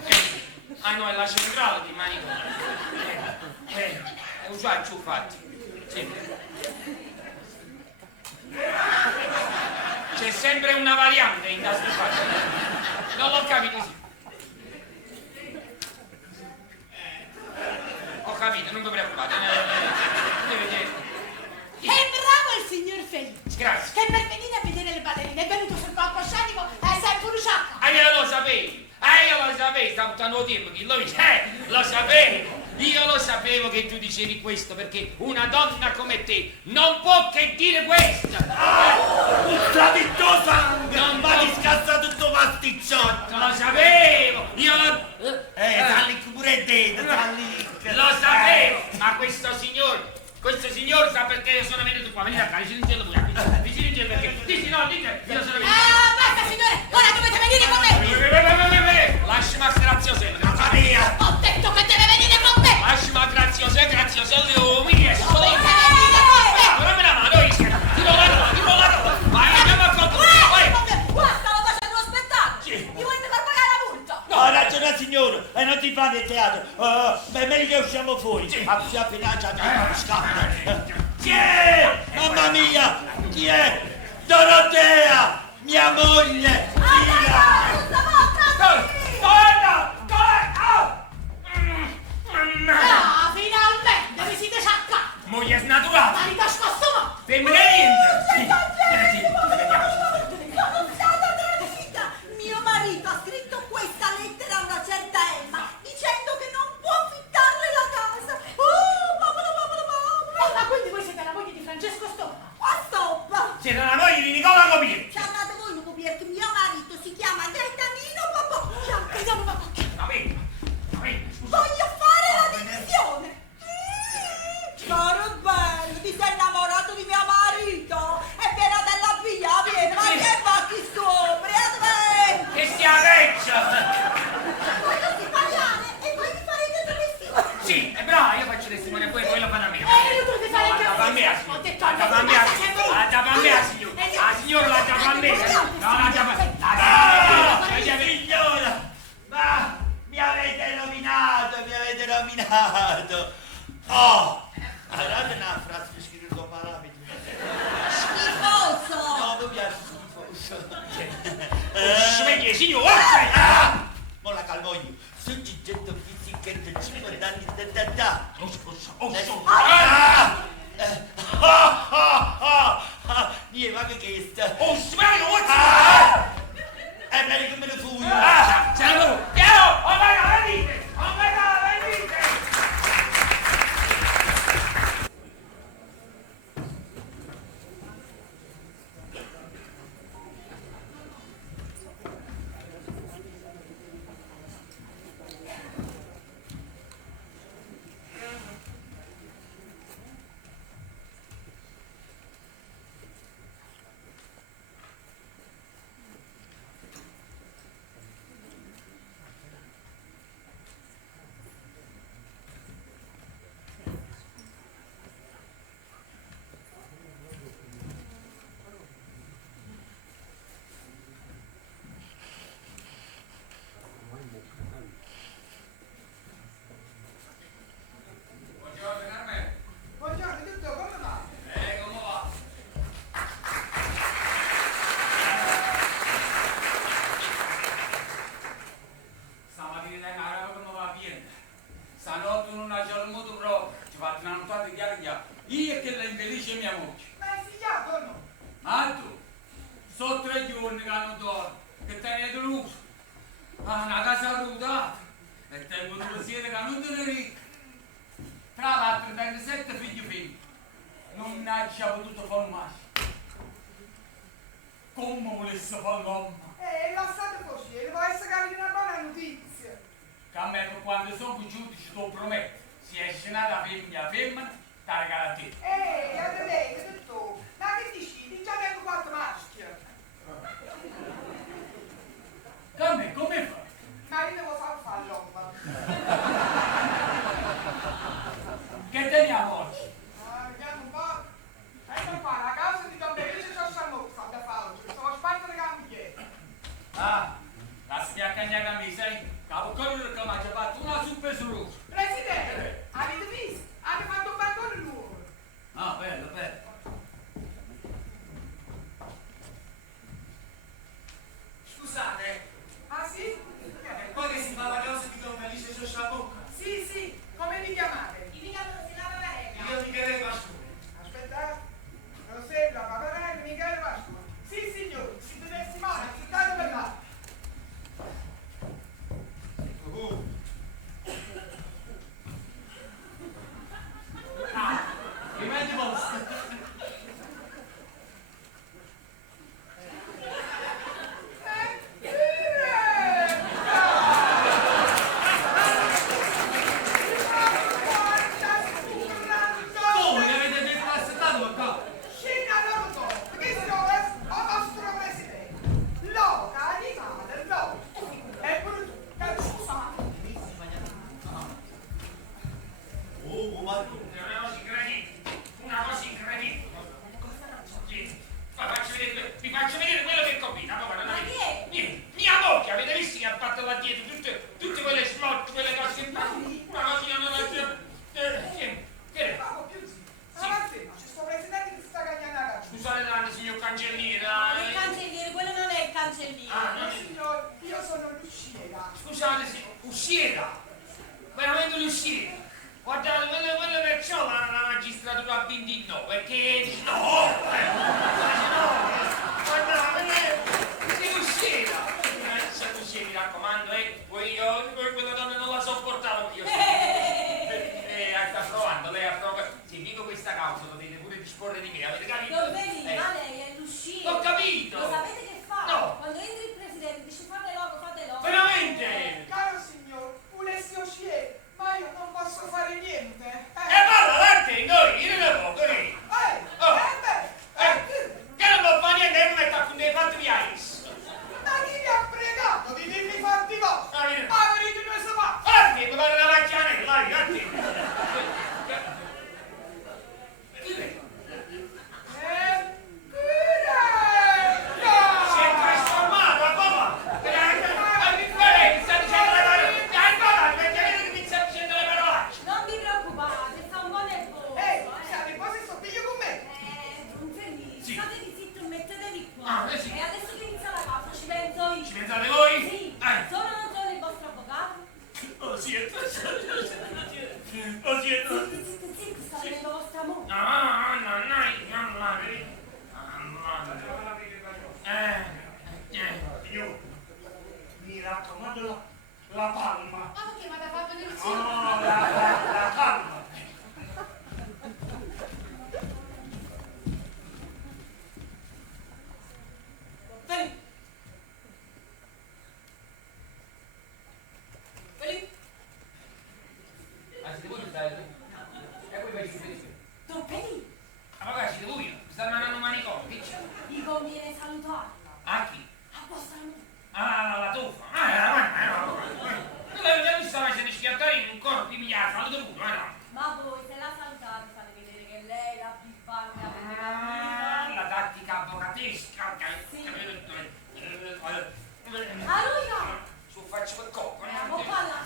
Ah no, è la centrale del manicomio. Usaccio fatti. Sì. C'è sempre una variante in questo fatto. Non l'ho capito, sì. Ho capito, non vi preoccupate. È bravo il signor Felice. Grazie. Che per venire a vedere le ballerine è venuto sul palcoscenico e si è bruciato. Io lo sapevo, stavo tanto tempo che lo sapevo. Io lo sapevo che tu dicevi questo perché una donna come te non può che dire questo. Puzzati il tuo sangue! Non Ma può- ti scazza tutto pasticciotto! Lo sapevo! Io Salli pure te, salli! lo sapevo! Ma questo signor sa perché io sono venuto qua. Venite acá, vicino in gelo pure. Vicino in gelo perché. Dici no, dite, io sono venuto. Basta signore, ora dovete venire con me. Lasciami a grazioselle, Mamma mia! Ho detto che deve venire con me. lasciami a grazioselle, oh, mi riesco. Dovete venire con me. Dammi la mano, tiro la roba. Vai, andiamo a controllare, vai. Qua stavo facendo uno spettacolo! Sì. Mi volete far pagare la multa? Ha ragione signore, e non ti fate il teatro, è meglio che usciamo fuori. Sì. Ma qui appena già scappa. Chi è? Mamma mia! Chi è? Dorotea! Mia moglie! Figlia! Guarda! Finalmente vi siete sciaccati. Moglie snaturata! Marito scostumato. Femmine niente! Non siate tranquilla! Mio marito ha scritto questa lettera a una certa Emma dicendo che non può affittarle la casa. Ma quindi voi siete la moglie di Francesco Stoppa? Ma stoppa! Siete la moglie di Nicola Copier! Chiamate voi un perché mio marito si chiama Gaetanino Papocchia. Gaetano Papocchia. Scusa! Voglio fare la divisione. Caro bello, ti sei innamorato di mio marito? È piena della figlia, vieni, ma che fatti sopra? Aspetta! Che stia peggio! Voi non si parlare e voi mi farete testimone. Sì, è brava, io faccio testimone a voi lo fanno a me. Io dovete fare anche La a me. signora. Ho detto La dava a me, la dava a me, la signora. La signora la dava a me. No, la dava a me. La dava a me. Signora! Ma mi avete nominato! Oh! Allora una frase per scrivere con parametri. Schifoso! No, mi piace schifoso. Svegli, signore! Mo la calmo io. Su Gigetto Fizzichetto 5 anni da. Niente, ma che sta? Oh, sveglio, È meglio che me ne fui. Ciao! Ciao! Oh, vai, venite! che tenete l'uso. Ah, una casa rutata. E tengo due siete che non te ne ricchi. Tra l'altro tengo 7 figli. Non ha già potuto fare un maschio. Come volesse fare l'uomo? Lasciate così, può essere che una buona notizia. Che a me quando sono giudice ti prometto, se esce nata femmina, ti regala a te. Avete detto, ma che dici? Già tengo 4 maschi. Come fa? Ma io devo fare l'uomo. Che teniamo oggi? Vediamo un po'. Ecco qua, la casa di Don Belice c'è sta mozza da fare. Sono sparte le gambe. Ah, la spiaccagna camisa, capo quello che mi ha fatto una super surusa. Presidente, avete visto? Avete fatto un balcone nuovo. Ah, bello. Scusate, Ah sì? è poi che si fa la cosa di Don Felice Cioscia Bocca? Sì, come vi chiamate? Il Michelotto si lava la regna. Io Michele Pascone. Aspettate, non sembra, Paparello, Michele Pasqua. Sì, signori, si deve Simone, affittate per là. Rimetti vostro. Come ne avete detto assettato qua? Scena loro dopo, che signore, o nostro presidente. Loca, animale, loca. È brutto, scusa. Oh, ma Una cosa incredibile. Sì. Vi faccio vedere quello che combina. Ma chi è? Mia moglie, avete visto che ha fatto là dietro tutte quelle slot, quelle cose che fa? Una cosina non la... Che è? Bravo, più zitto. Avanti, c'è sto presidente che si sta cagnando la caccia. Scusate tanto, signor cancelliere. Il cancelliere, quello non è il cancelliere. Ah, no, Signore, io sono l'usciera. scusate, usciera. Veramente l'usciera. Guardate, quello perciò la magistratura ha vinto il no, perché no! Guardate, si usciera. Se usciera, mi raccomando, voi quella donna non la sopportavo io. Sta provando, lei ha provato. Se dico questa causa potete pure disporre di me, avete capito? Non vedi, ma lei è l'uscire. Ho capito! Lo sapete che fa? No. Quando entri il presidente dice fate logo. Veramente? Caro signor, volessi uscire, ma io non posso fare niente. Parla, guardate, noi, io ne poco, che? Che non può fare niente, non metto a con dei fatti via. Ma chi vi ha pregato di dirmi fatti vostri? Ah, io. Ma venite due sopra. Guardi, mi pare una macchianella, vai, guardi. Si è trasformato, a papà! Mi sta dicendo le parole! Perché vedete che mi sta dicendo le parolacce? Non vi preoccupate, sta un po' nervoso. Siate quasi sottiglio con me. Non fermi, Sì. statevi zitto, mettetevi qua. Ah, sì. E adesso che inizia la causa, ci penso io. Ci pensate voi? Sì, sono o non sono il vostro avvocato? Oh, siete. Zitto, sta venendo vostra moglie. Io mi raccomando la palma. Ma perché mi avete fatto venire Oh, la palma. Ma siete voi che state? E voi vai su. Don Pelì, Ma siete voi? Mi sta mandando un manicomio, che c'è? vi conviene salutarla. A chi? A vostra moglie. Ah, la tuffa. Lei mi sta facendo schiattare in un corpo di miliardi, ma lo devo pure, no? Ma voi, se la salutate, fate vedere che lei la biffante La tattica avvocatesca, Sì. capito? A lui no! Su faccio quel cocco, Andiamo qua là.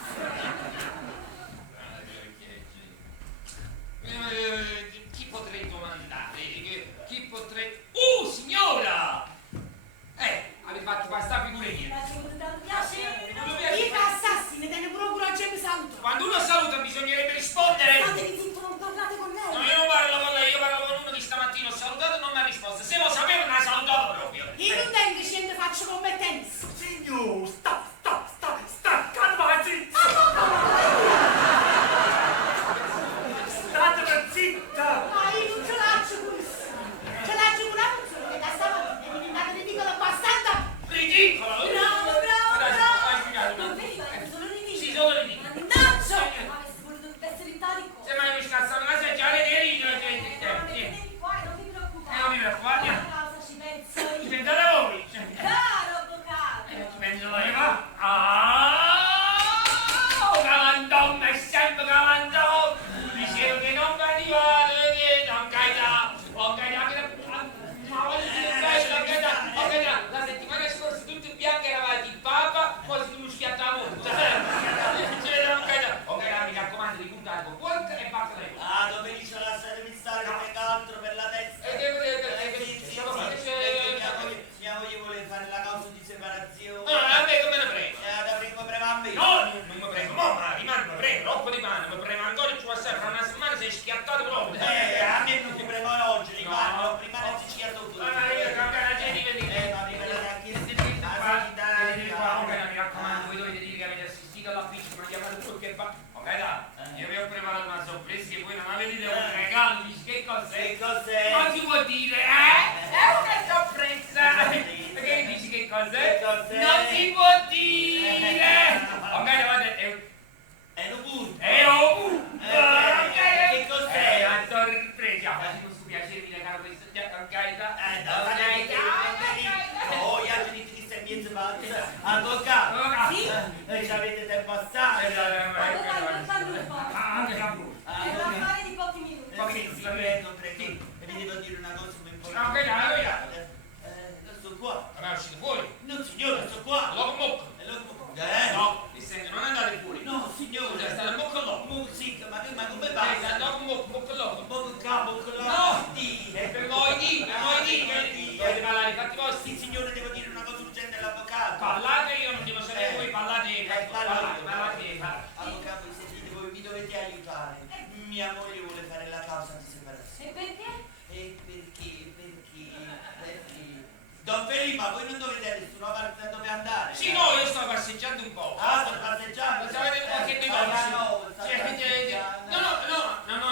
Chi potrei domandare? Chi potrei... signora! Avete fatto passare figure mie. Ma ci potete tanto piacere. I passassi, ne tiene pure cura, c'è mi saluto. Quando uno saluta bisognerebbe rispondere. Statevi zitto, non parlate con lei. No, io non parlo con lei, io parlo con uno di stamattina, ho salutato e non mi ha risposto. Se lo sapevo, non ha salutato proprio. Io non tengo scende faccio commettenza. Sì, pensione. Ah, a me come ne prego? Da prima prema a me. No, non mi prego, mo, ma rimane, mi prego, troppo di pane, mi prego ancora più assai, fra una settimana sei schiattato proprio. A me non ti prema oggi, rimane, No. prima non si schiatto tutto. Ma io cambiare la gente, vedi? Ma arriverà anche il Mi raccomando, voi dovete dire che avete assistito alla piscina, ma chiamate tutto che fa. Ok, dai, io vi ho preparato una sorpresa che voi non avete un regalo, dici che cos'è? Che cos'è? Non si può dire, È una sorpresa! Perché dici che cos'è? Che cos'è? Non si può dire! Ok, guardate, È un burro. è un Che cos'è? Una sorpresa! Facciamo su piacere, mi regalo questo, ok, Oh, io ho detto che stai mezzo pazza. Avvocato. Sì? Ci avete tempo assai. È un affare di pochi minuti. Prego. E vi devo dire una cosa molto importante. Ok, allora. Non sto qua. Ma è uscito fuori? No, signore, sto qua. Loco mocco. No, mi senti, non andate fuori. No, signore. Già sta il mocco loco. Sì, ma come Dai, basta? dopo mocco loco. Mocco capo, No! Sì. E per voi di, dovete parlare i fatti vostri. Sì, signore, devo dire una cosa urgente all'avvocato. Parlate, io non devo sapere voi, parlate. Parlate. Avvocato, sentite, voi mi dovete aiutare. Mia moglie vuole fare la causa di separazione. E perché? E perché? Don Felipe, voi non dovete nessuno da dove andare? Sì, no, io sto passeggiando un po'. Sto passeggiando? Sapete qualche negozio? No,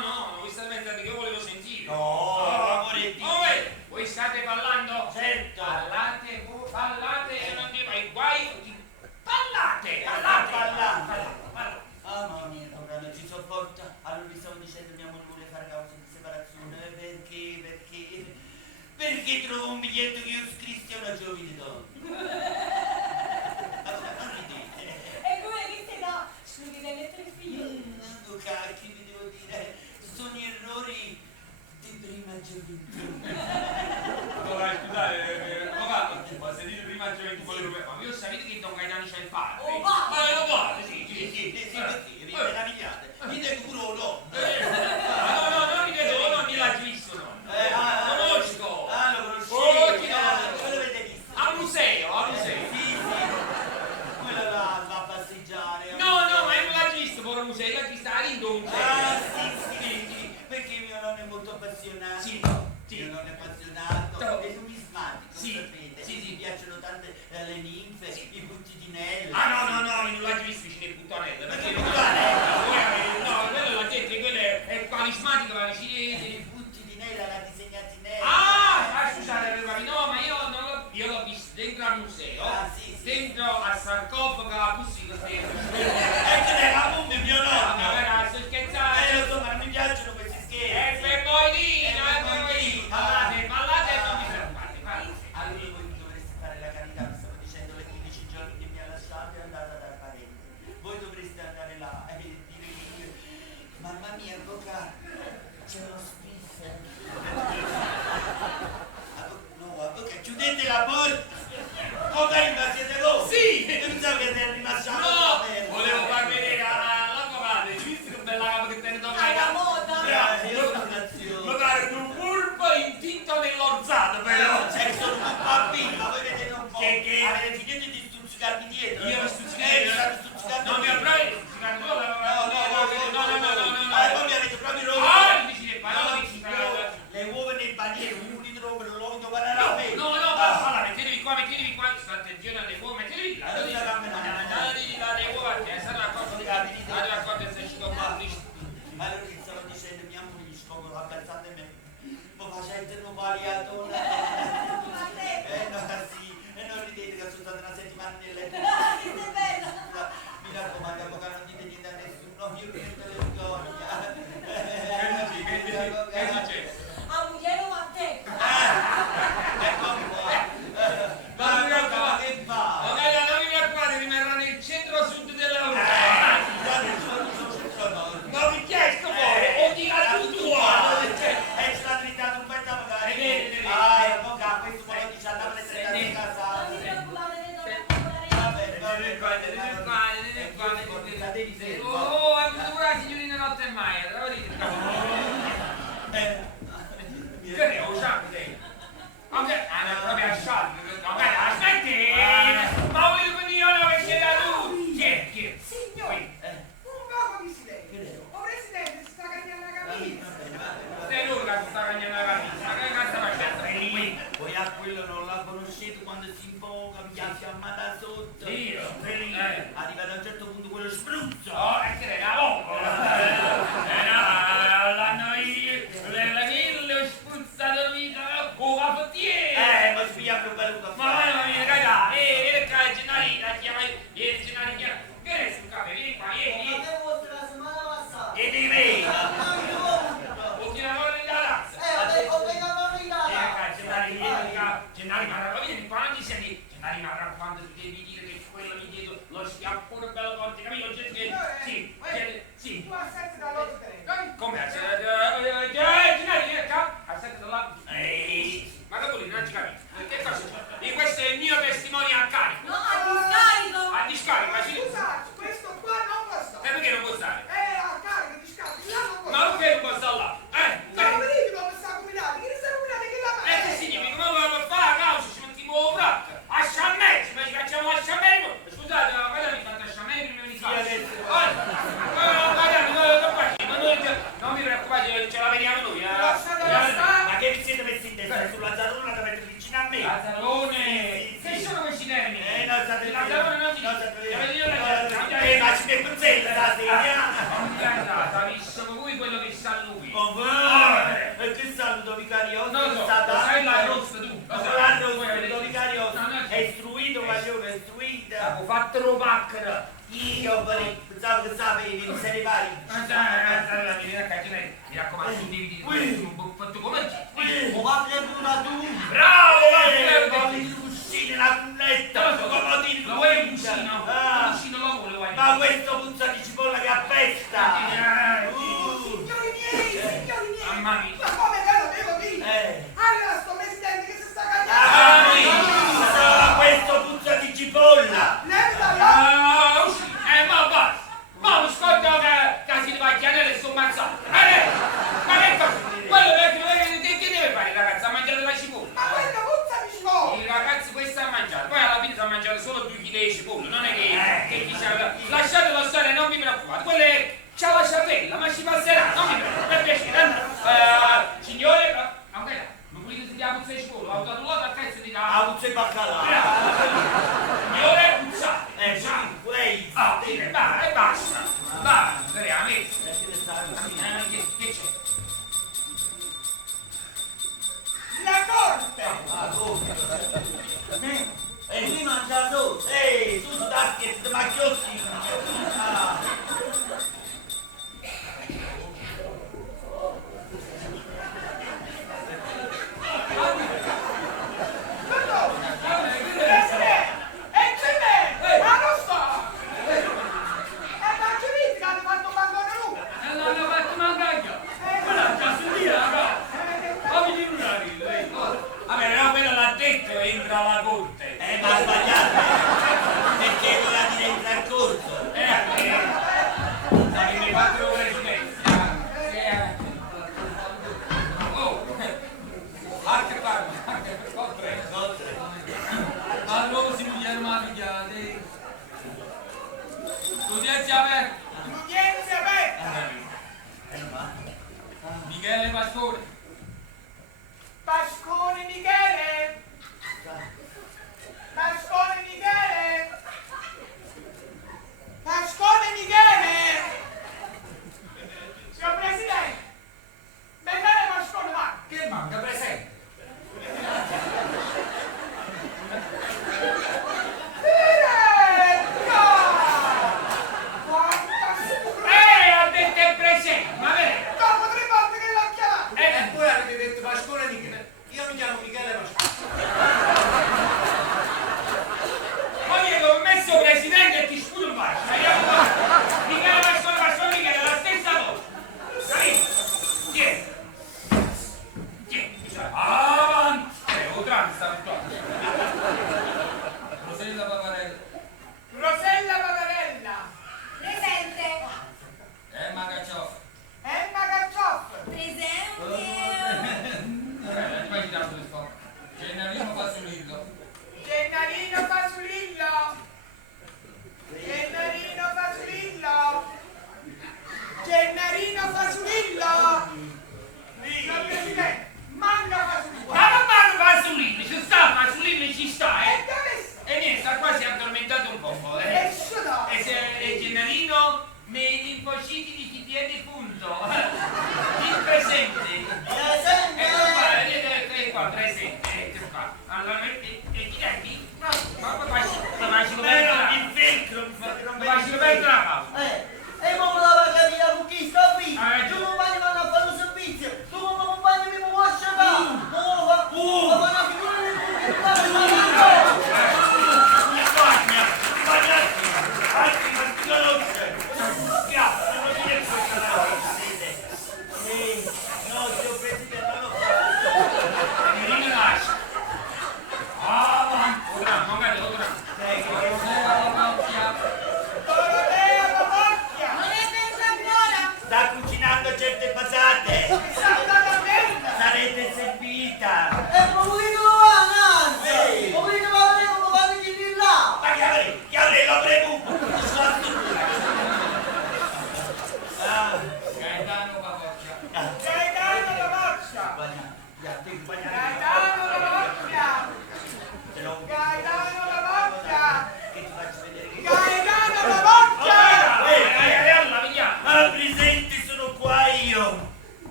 No, voi state pensando che io volevo sentire. amore di... Voi state parlando? Certo. Parlate, io non dico ai guai. Parlate. Mamma mia, ora non ci sopporta. Allora vi stavo dicendo, mia moglie vuole fare causa di separazione. Perché trovo un biglietto che io scrissi a una giovine donna. Allora, non ridete. E come dite da? Studi delle tre figlie. Che vi devo dire? Sono errori di prima gioventù. Scusate, ma se dite prima gioventù ma io sapete che Don Gaetano c'è il padre? Oh, padre! Ma lo padre, sì, Perché? Vi meravigliate. Dite pure o no. No, non ripeto, non mi l'ha visto, no. Conosco. Lo conoscete? Conosco. Dove l'avete visto? A museo. Sì. Quello là va a passeggiare. No, ma io non l'ha visto, povero museo, l'ha visto a Rindo un Sì, perché mio nonno è molto appassionato. Sì. Mio nonno è appassionato, è numismatico, Sì. sapete? Sì. Gli piacciono tante le ninfe, i butti di nella. No, non l'ha visto vicino ai puttanelle. Perché no, quello l'ha detto, quello è carismatico, la vicino. I butti di nella, la disegnati nella. Scusate, no, ma io l'ho visto dentro al museo, Sì. dentro al sarcofago, a Pussi così. Ecco la mummia, mio nonno. Sto scherzando. Lo so, ma non mi piacciono questi scherzi. Per voi lì, parlate e non vi preoccupate. Allora voi dovreste fare la carità, vi stavo dicendo le 15 giorni che mi ha lasciato è andata dal parente. Voi dovreste andare là e dire che mamma mia, avvocato, c'è uno spiffer. No, avvocato, chiudete la porta! Coperta, siete voi! Sì! Pensavo che siete rimasti No! Volevo far vedere all'avvocato, hai visto che bella capa che tiene dopo Alla moda! io sono grazioso. Ma dai, un bulbo intinto nell'orzato però! Sono un bambino, ma voi vedete un po'. Che- avete finito di stuzzicarmi dietro? Io mi stuzzicherei? mi state stuzzicando Non mi dietro. avrai stuzzicato, no. Poi mi avete proprio rotto. Dici le parole, dici parole. Le uova nei paniere, un litro per l'olio banana. No, allora mettetevi qua, sta attenzione alle uova, mettetevi là. Allora, Le uova, che è stata una cosa di capiti, andate a quanto sei uscito qua, Allora ti stavo dicendo, mia moglie scopo abbastanza me. Ma facente un variatore. No, sì, e non ridete che sono stata una settimana nel letto. Che bella! Mi raccomando, avvocato, non dite niente a nessuno, io mi metto le vergogna. Che succede? A Mugliero Manteca! Eccomi qua. Ma mi raccomando, che fa? non mi preoccupate, rimarrà nel centro-sud dell'Europa. Ma vi chiesto fuori, o di la tua! E ci l'ha trindato un pezzo magari. Vedi. Avvocato, questo quello dice andava a essere Non casa. vi preoccupate, ne do una piccola Oh, è venuta la signorina Notte e Maier, la vedete? Che è un sciapo, lei? Ok, proprio a sciapo. Aspetti! Ma ma da sotto. Io? Arriva a un certo punto quello spruzzo. Oh, è che era poco. L'hanno lo spruzzato vita. Oh, va fattiere. Ma spigliamo un bello caffè. Ma vieni, raga. Gennarina, vieni, Gennarina. Vieni sul caffè, vieni qua, vieni. Vieni me. Ultima volta in razza. Gennari, ma vieni qua, non ti senti? Gennari, ma raccomando, tu devi dire che quello lì dietro lo schiaffo pure bello forte, capito? Sì. Tu assetti dall'altro telefono. Come assetti? Gennari, vieni qua, assetti dall'altro. Ma dopo lì non ci capisco. Che cosa c'è? Questo è il mio testimone a carico. No, a discarico. A discarico, ma sì. Scusate, questo qua non può stare. Perché non può stare? A carico, discarico, là non può Ma stare. perché non può stare là? Ma non vedi come sta combinando? Che ne sta combinando che la fa? Che significa? Come vuoi fare la causa? Ci mettiamo un frac. A sciammezzo, ma ci facciamo a sciammezzo. Scusate, ma guarda, mi fate a sciammezzo prima di fare. Non mi preoccupate, ce la vediamo noi. Ma che vi siete messi in testa? Sulla zarrona da mettere vicino a me? Lazzarone! Che sono questi termini? Non sapete. Lazzarone non si dice. Ma ci metto zella stasera. Sapessimo voi quello che sa lui. E che saluto vicario? Non lo so, sai l'arrosto tu. L'arrosto vicario è istruito, maglione, è istruito. Ho fatto ropacchera. Io pensavo che sapevi, se ne pari. Mi raccomando, tu devi dire un fatto come te. Ho fatto le bruna tu. Bravo! Con il cuscino, la cunnetta, come ti Lo vuoi un cuscino? Un cuscino lo vuole. Ma questo puzza di cipolla che appesta. Signori miei! Mamma mia. Ma come ve lo devo dire? Allora sto presidente che si sta Ah, questo puzza di cipolla. Levi da là! Ma basta! Ma mi scordo che si va a chiamare e sono ammazzato! Ma che cosa? Quello che deve fare il ragazzo? Ha mangiato la cipolla! Ma quello puzza di cipolla! Il ragazzo questo ha mangiato, poi alla fine si è mangiato solo 2 kg di cipolla, non è che chissà. Lasciatelo stare, non vi preoccupate, quello c'ha la sciapella, ma ci passerà, non vi preoccupate, per piacere. Signore, non volete sentire la puzza di cipolla? Ho dato l'altro a cazzo di Ah, puzza di baccalà. Signore, puzza! Lei. E basta! Va, veramente! Che c'è? La corte! E lui mangia solo. Tu dasti e ti macchiossi. Entra alla corte! Ma ha sbagliato! Perché doveva dire entra al corso! Mi faccio presidenza! Oh! Anche parla! Allora si chiama Mavigliate! L'udienza aperta! L'udienza aperta! Michele Pascore! Pascone Michele! Pascone Michele! Pascone Michele! Signor Presidente! Michele Pascone, va! Che manca presente? Ha detto è presente, ma vero? Dopo 3 volte che l'ho chiamato! E poi avete detto Pascone Michele. Io mi chiamo Michele Pascone. Ma io ho messo presidente e ti sputo il bacio. Michele Pascone Michele è la stessa cosa. Capito? Tieni. Avanti. O tranza. Rosella Paparella. Rosella Paparella! Presente. Emma Caccioff. Emma Caccioff! Presente. Poi ti danno il fuoco. Gennarino Fasulillo. Gennarino Fasulillo! Gennarino Fasulillo! Gennarino Fasulillo! Signor Presidente, manca Fasulillo! Ma non parlo Fasulillo, ci sta Fasulillo, ci sta, E dove sta? E niente, sta qua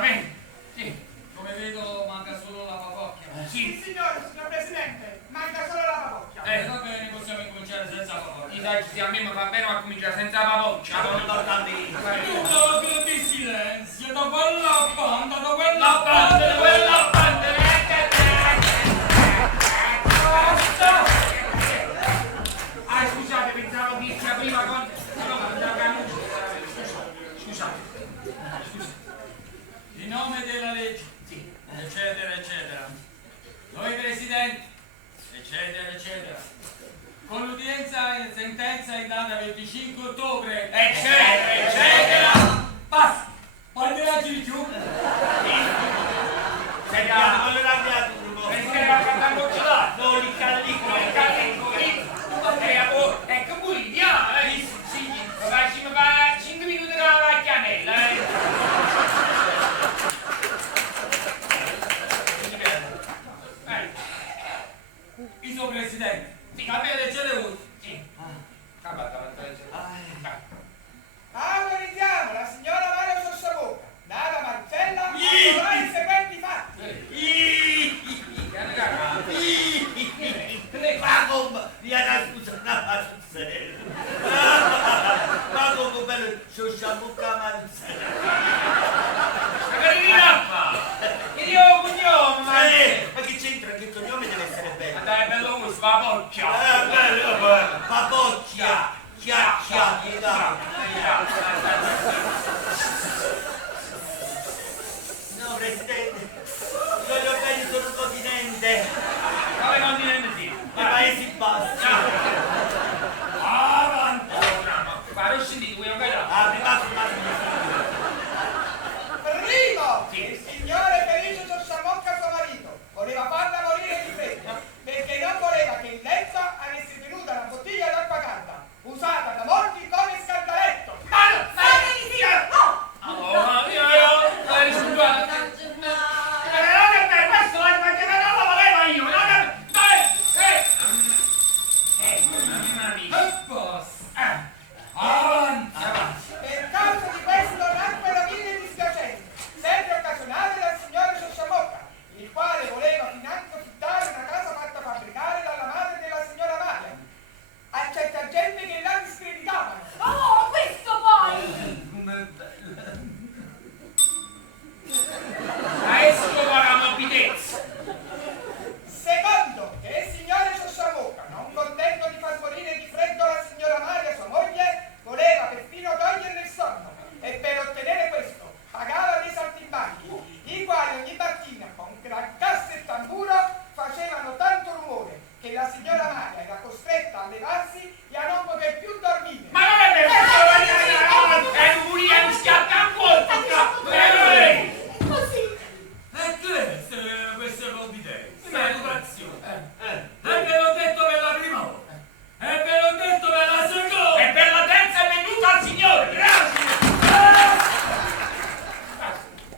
bene? Sì. Come vedo manca solo la papocchia. Sì, signor Presidente, manca solo la papocchia. Va bene, possiamo incominciare senza papocchia. Sì, a me mi va bene ma cominciare senza papocchia. Non importa a me. Un po' di silenzio, da quella banda, da quella La banda, banda. quella banda. Ah, scusate, pensavo che si apriva con... Scusate. In nome della legge, eccetera, eccetera. Noi presidenti, eccetera, eccetera. Con l'udienza in sentenza in data 25 ottobre, Eccetera, eccetera. Basta! Poi ti leggi di più? Sentiamo, quello era andato un po'. Resterà a cantare Non li callico. Ecco pure, andiamo, sì, facciamo 5 minuti dalla macchianella, Vice presidente, Sì. cambia leggere voi. Sì. Autorizziamo la signora Maria Sossabocca, nata Marcella, a provare i seguenti fatti. Ma come viene a scusare sul serio. Ma come bello, sciosciamo camanzella. Che io cognome, Ma che c'entra che il cognome deve essere bello? ma dai, bello uno, spapocchia. Bello, papocchia, chiacchia, dai. No, Presidente, voglio bene sul continente, Quale continente sì? nei Paesi Bassi. Avanti. Ma non scendi, vuoi un Ah, prima. Primo, Sì. il signore Felice Sossabocca, suo marito, voleva farla morire di freddo perché non voleva che in letto avesse tenuta una bottiglia d'acqua calda, usata da molti come scaldaletto. Allora, io rispondo. Questo non lo volevo io. E basta. Avanti. Per causa di questo nacquero mille dispiacenti, sempre occasionate dal signore Sossabocca, il quale voleva financo affittare una casa fatta fabbricare dalla madre della signora Maria. A certa gente che la discreditavano. Oh, questo poi! A escono la morbidezza. Secondo, che il signore Sossabocca, non contento di far morire di freddo la signora Maria, sua moglie, voleva perfino toglierle il sonno e per ottenere questo pagava dei saltimbanchi, i quali ogni mattina con gran cassa e tamburo facevano tanto rumore che la signora Maria era costretta a levarsi e a non poter più dormire. Ma non è vero, è un buria, mi schiatta a colpo. Così! E queste confidenze, un'educazione. E ve l'ho detto per la prima volta. E ve l'ho detto per la seconda. E per la terza è venuto al Signore. Grazie.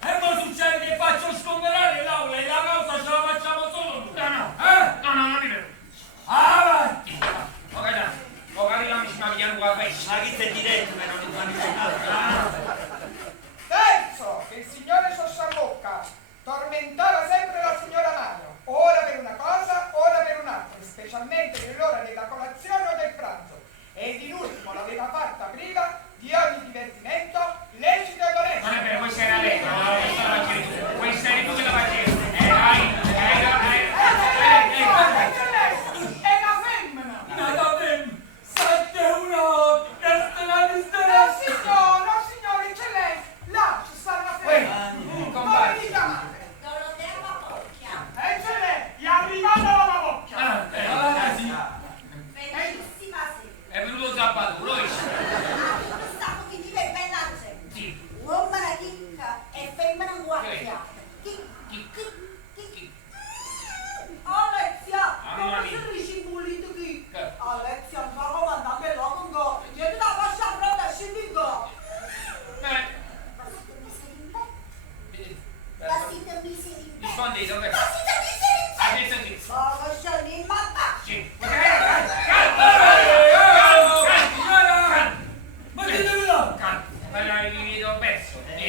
E poi succede che faccio sgomberare l'aula e la causa ce la facciamo solo noi. No, non è vero. Avanti. Oh, arriviamo a pigliare qua pesce. Ma chi sei diretto che non ti fanno nada? Terzo, che il signore Sossabocca tormentava sempre la signora Maria, ora per una cosa, ora per un'altra, specialmente nell'ora della colazione o del pranzo, ed in ultimo l'aveva fatta priva di ogni divertimento, lecito e dolente. Non è vero, questa era lei. Questa eri tu che la facevi. È la femmina! Nada ben. 7 1 castellani No, signore, c'è lei! Là, ci sta la femmina! Come ti chiamate? Dorotea Papocchia. C'è lei! È arrivata la papocchia! sì. Bellissima sera. È venuto sabato, lo dice. Uno stato che vive bella gente. Sì. Uomo ricca e femmina guardia. Chi? Alexia, Mamma come mia. si ricimbolito qui? Che? Alexia, non so come andare là con go. Io ti da lasciare pronta a scendere go. Ma siete messi in bed? Ma siete messi in bed? Rispondi, dove? Ma siete messi in bed? Adesso sì. Ma lasciami in mamma. Sì. Ma che devi là? Calma. Mi vedo perso. E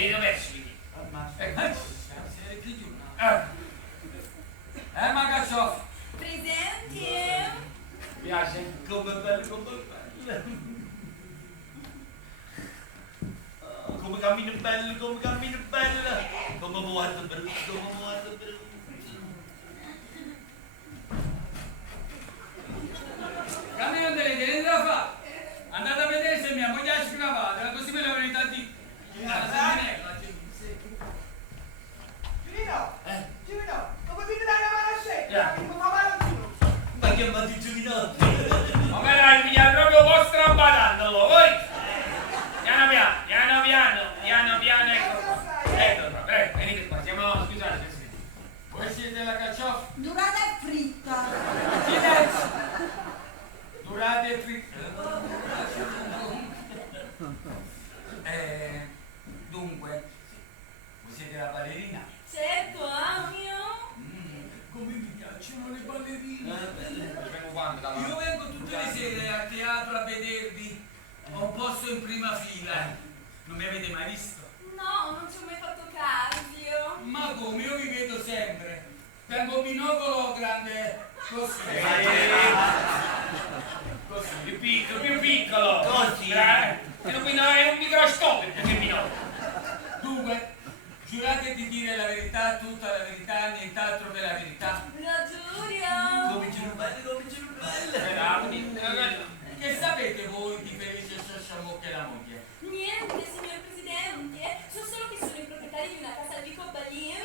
bello, come cammino bello, come muoio brutto, come muoio brutto. Cammino delle niente da fare. Andate a vedere se mia moglie ha scravato, così me la verità di... Giovino, come vi dai la mano a sé? Mi fa male al culo. Ma chiamate Giovinotti? Ma me l'hai pigliato proprio po' strabadandolo, voi? Piano piano, ecco qua, venite qua, siamo, scusate, Presidente. Voi siete la caccioffa? Durata è fritta. Silenzio! Durate fritte. Dunque, voi siete la ballerina? Certo, Amio. Come mi piacciono le ballerine. Vengo quando da Io vengo tutte le sere al teatro a vedervi. Ho un posto in prima fila. Non mi avete mai visto? No, non ci ho mai fatto caso. Ma come? Io vi vedo sempre. Tengo un binocolo grande così. Così, più piccolo. Così. È un microscopio più che binocolo. Dunque, giurate di dire la verità, tutta la verità, nient'altro che la verità. Lo giuro. Cominciano bene. Che sapete voi di Felice Sciasciamocca e la moglie? Niente, signor Presidente. So solo che sono i proprietari di una casa al Vico Balino.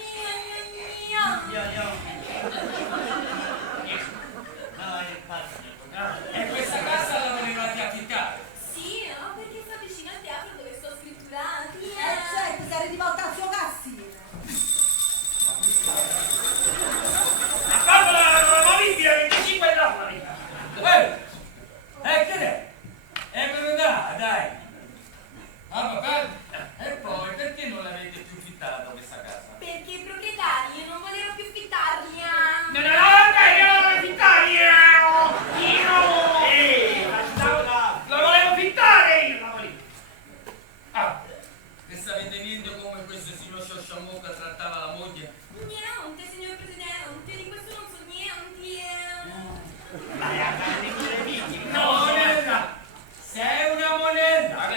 E questa casa la volevate affittare? Sì, no? Perché sta vicino al teatro dove sto scritturati. Certo, sarei rivolta al suo cassino. Ma cavolo, la movibile 25 dollari. Che è? Però dai. Ah, vabbè. E poi, perché non l'avete più fittata questa casa? Perché i proprietari non volevano più fittarli. No, io non volevo fittare, lo volevo fittare io, la volevo. E sapete niente come questo signor Sciasciamocca trattava la moglie? Niente, signor Presidente, di questo non so niente. Monella! Sei una monella!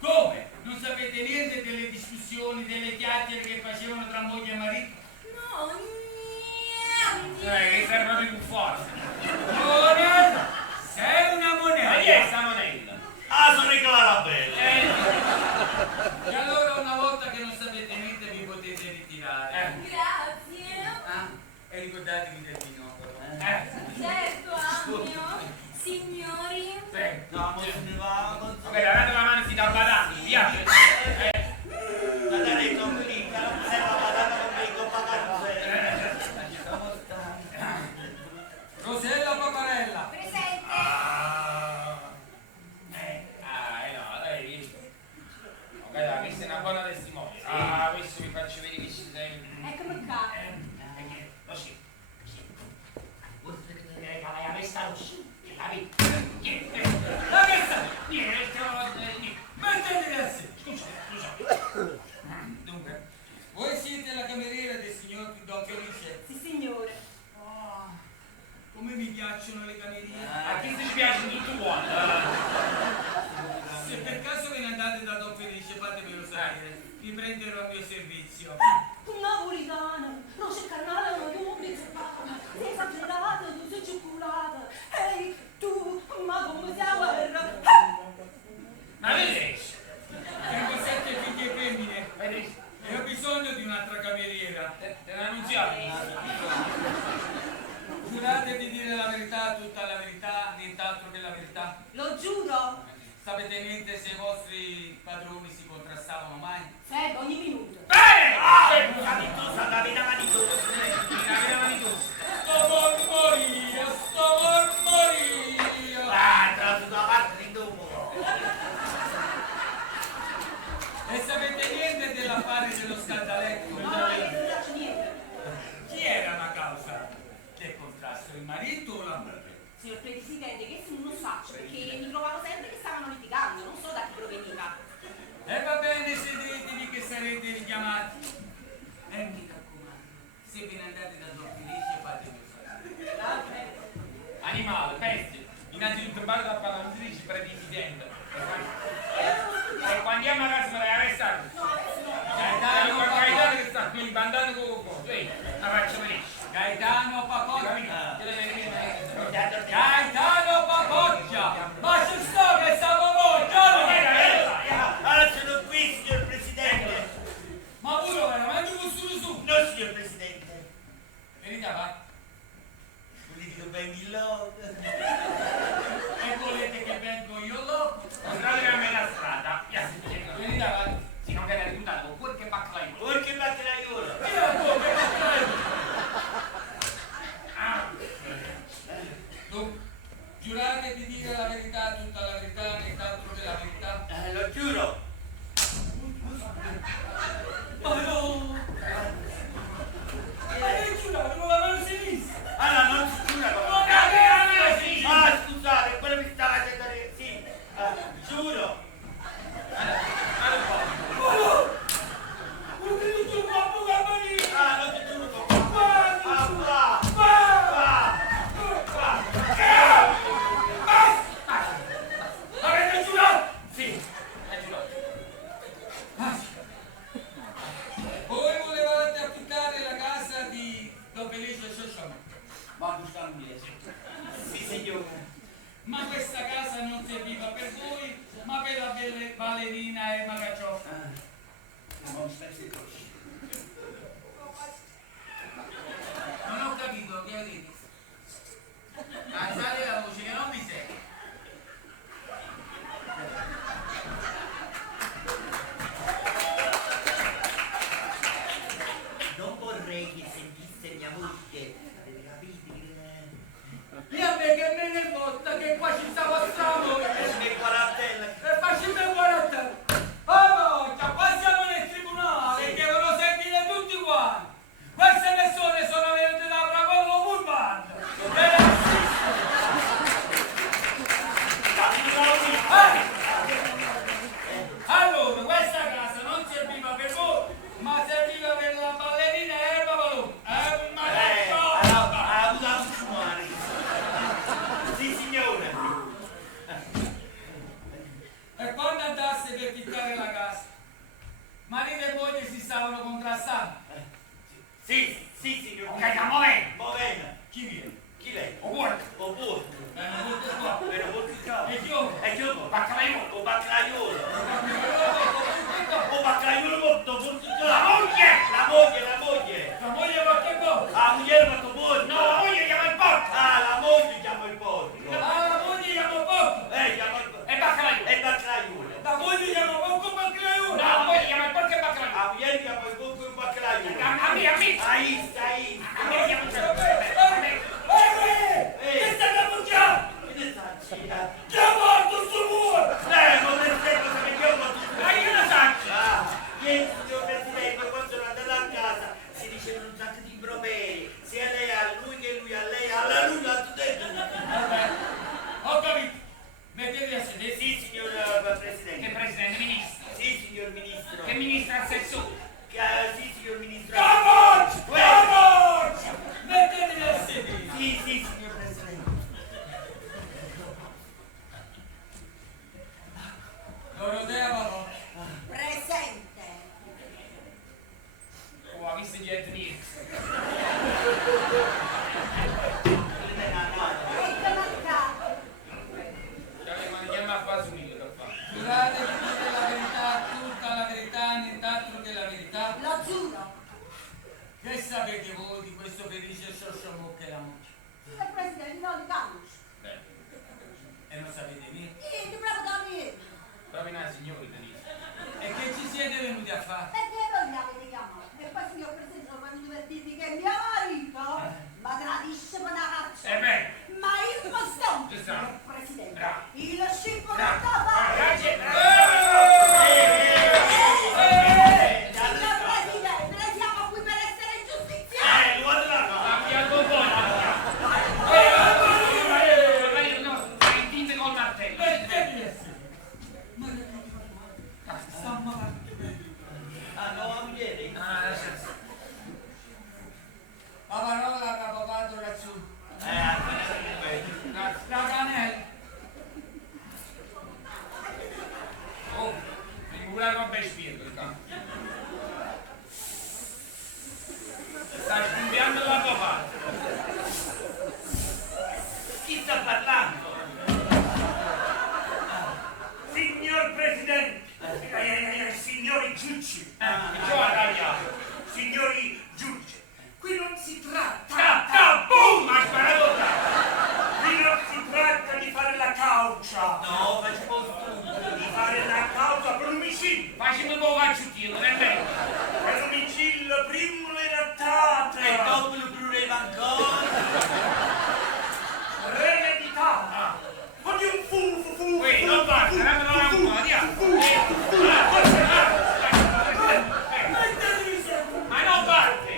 Come? Non sapete niente delle discussioni, delle chiacchiere che facevano tra moglie e marito? No, niente. Che sei proprio più forte. Monella! Sei una monella! Ma chi è sta monella? Ah, sono i Clarabella. E allora una volta che non sapete niente vi potete ritirare. Grazie. E ricordatevi del binocolo. Certo, Amio. Signori. Prego. No, ma se ne va. Ok, date la mano si dà badati, via. La detto qui, che non serve a badare con vengo a pagare. Rosella Paparella. Presente. No, dai. Ok, dai, questa è una buona testimone. Questo vi faccio vedere che ci sei. Eccomi qua. Così. Vai a questa rossa. Capito? La testa! Niente. Mettetevi a sé! Scusa. Dunque, voi siete la cameriera del signor Don Felice? Sì, signore. Oh, come mi piacciono le cameriere! A chi ti piace tutto quanto? Se per caso ve ne andate da Don Felice, fatemelo sapere. Vi prenderò a mio servizio. Napolitano, noce carnale, una duplice parma, sei esagerato, tu sei cioccolata. Ehi, tu, ma come sei a guerra? Ma vedi? Tengo 7 figlie femmine Vedi? e ho bisogno di un'altra cameriera. Te l'annunziamo. Giurate di dire la verità, tutta la verità, nient'altro che la verità. Lo giuro. Sapete niente se i vostri padroni si contrastavano mai? Sempre, ogni minuto. Bene! Sto per morire! Tra sulla parte di dopo. E sapete niente dell'affare dello scaldaletto? No, io non faccio niente. Chi era la causa del contrasto, il marito o la moglie? Signor Presidente, che se non lo faccio, perché mi trovavo sempre che stavano litigando, non so da chi proveniva. E va bene, sedetevi che sarete richiamati. E mi raccomando, se ve ne andate da Don Felice fatemelo sapere. Animale, bestia. Innanzitutto parlo da parlatrice presidente. E quando andiamo a casa me l'hai arrestato. No, No, signor Presidente. Verità, va? Volete che venga il loco? E volete che vengo io loco? Andate a metà strada. Verità, va? Sì, non viene rifiutato, con quel che baccalai. Perché baccalaiolo? Dunque, giurate di dire la verità, tutta la verità, nient'altro che la verità? Lo giuro. Ma no! Ma hai giurato con la mano sinistra! Allora, non si giura con Non capire, sì! Ah, scusate, quello mi stava facendo... Sì, giuro. Non ti giuro con la manina! Ah, non ti giuro con... Ah, va! Avete giurato? Sì, hai giurato. Voi volevate affittare la casa di Don Felice Sciosciamo, Ma Gustavo Inglese. Sì, signore. ma questa casa non serviva per voi, ma per la bella ballerina e Magacciò. Non spezzi il costo. Non ho capito, che avete detto? Alzate la voce che non mi sente. Non vorrei che sentisse mia moglie. Avete capito? E a me che me ne botta che qua ci sta passando E quarantella. e facciamo 40. Oh, qua siamo nel tribunale, devono sentire tutti quanti. Queste persone sono venute da Pracollo Pulman. Allora, questa casa non serviva per voi, ma serviva per la ballerina e il papalone. Ha avuto la fumare. Sì, signore. E quando andasse per fittare la casa, marito e moglie si stavano contrastando. Sì, signore. Ok, stiamo bene. Movena. Chi viene? Chi lei? O buono. O buono. Non molto qua. Però molto ciao. E Gioco? E Gioco? Baccalaiolo. O baccalaiolo. O baccalaiolo molto ciao. La moglie! La moglie. La moglie va che vuole? La moglie fatto buono. No, la moglie chiama il porco. Ah, la moglie chiama il porco. Ah, la moglie chiama poco. Chiama il porco. E baccalaiolo. E baccalaiolo. La moglie chiama poco baccalaiolo. No, la moglie chiama il porco e baccalaiolo. La moglie chiama il porco e il baccalaiolo. A me. A A me chiama il porco. Che state a bucciare? Che sta gira? Chi ha morto su muro? Non è sempre che io Ma io lo so. Ieri, signor Presidente, quando sono andato a casa si dicevano un sacco di improperi, sia lei a lui che lui a lei, alla luna, a tutto detto. Vabbè, ho capito. Mettetevi a sedere. Sì, signor Presidente. Che presidente, ministro. Sì, signor Ministro. Che ministro assessore. Sì, signor Ministro. Vamos! Mettetevi a sedere. Sì, signor Presidente. Dorotea Valò. Presente. Oh, ha visto di etnia. Ecco mancato. Ma mi chiama qua subito per fare. Giurate di dire la verità, tutta la verità, nient'altro che la verità. Lo giuro. Che sapete voi di questo felice Sciosciamo che la moglie? Signor Presidente, non li conosco. E non sapete niente? Niente, proprio da niente. Proprio una signorina, dice. E che ci siete venuti a fare? Perché voi mi avete chiamato? E poi, signor Presidente, sono venuto per dirvi che mio marito mi tradisce per una caccia. Ma il costante, Ci sta. signor Presidente, Bravo. il scippo non Bravo. sta fare. Grazie. Signor Presidente, noi siamo qui per essere giustiziati. Abbia due buoni. No, fai dite col martello. Mettetevi a sedere. Ma che sta malando? Ah, no, la moglie. pimmolo rattata. E dopo lo prureva ancora. Remeditata. Ogni un fu. Uè, non basta, dammi un po', andiamo. Ma non parte!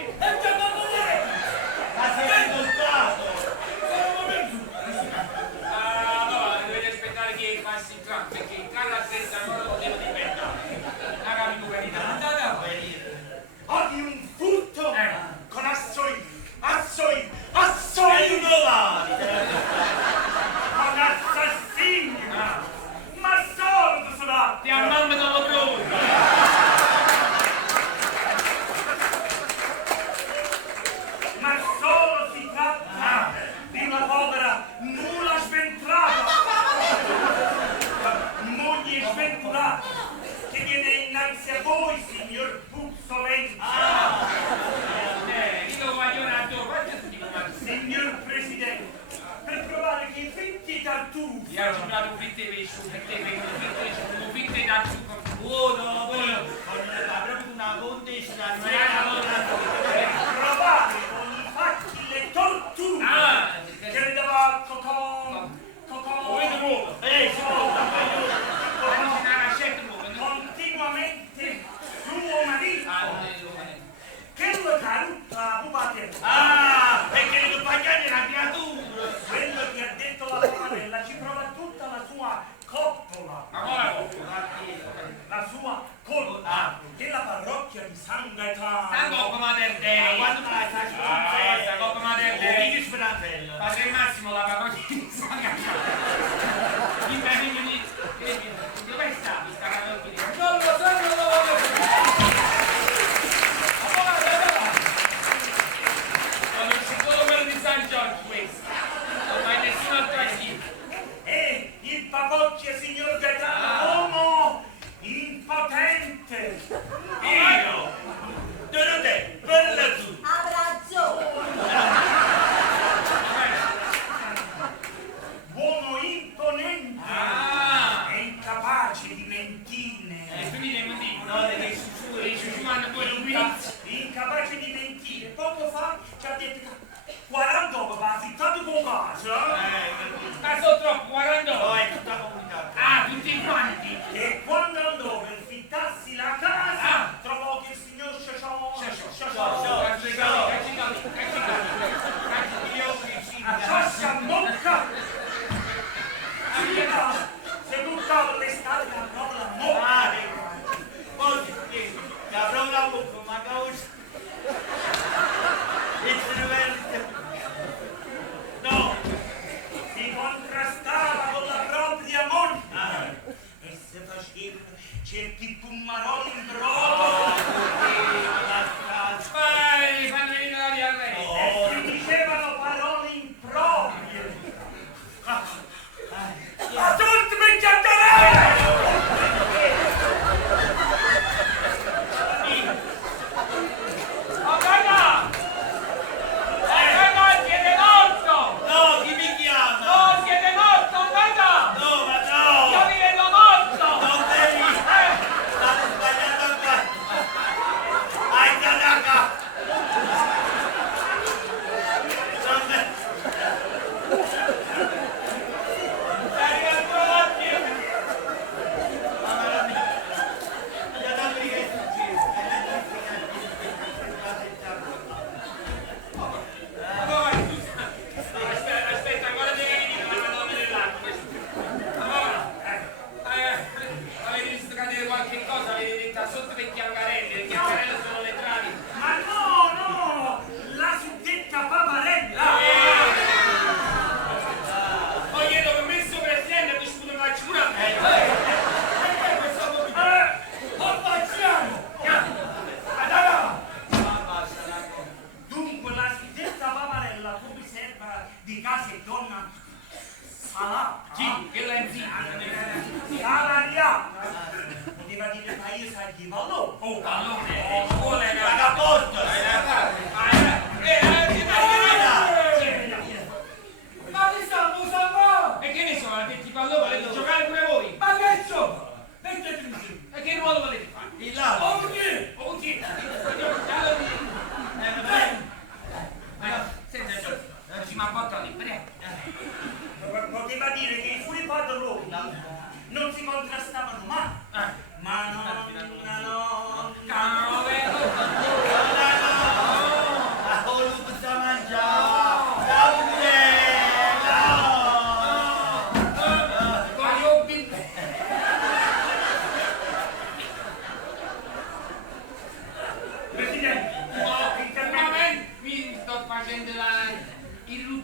Ma sei risultato. No, dovete aspettare che passi il tram, perché il tram la stessa non lo devo diventare. La capi tu, verità. Ogni un frutto con assoi. Sei un valide. Con assassini. Ma sordo sarà. Ti a mamma non lo provo. Ma solo si tratta di una povera nulla sventrata, moglie sventurata, che viene innanzi a voi, signor Puzzolenti. Io voglio un attimo, quanto ti dico, ma Signor Presidente, per provare che i fritti tartufi. io ho comprato fritte di pesce, fritte da zucchero. Buono. Ma proprio una contestazione. Per provare con i fatti le torture. Credeva Cocò. Continuamente suo marito. Che lo carutta pupate. Perché le compagnani è una creatura. Quello che ha detto la paparella ci prova tutta la sua coppola. Ma ora coppola? La sua colpa della parrocchia di San Gaetano. Sta Coppa Mater Dei. Quando mai sta Sta Coppa Mater Dei. Io Speratello. Padre Massimo la parrocchia di San Gaetano. Dove sta questa parrocchia? Non lo so, non lo voglio sapere. Non c'è solo quello di San Giorgio questo. Non fai nessun altro asilo. E il papocchia signor Gaetano, uomo impotente. Io. Dorotè, parla tu. Abbraccio. Uomo imponente e incapace di mentine. Quindi devo dire, No, dei sussurri. i ciuciù hanno due luminizzi. Incapace di mentire. Poco fa ci ha detto che 40 dopo va affittato con casa. Ma sono troppo, 40. No, è tutta la comunità. Ah, tutti quanti. E quando andò per fittarsi la casa, trovò che il signor Cioscia Mocca seduta all'estate la parola Mocca. Poi ti spiego. Avrò una bocca, ma causa. Il cervello. No.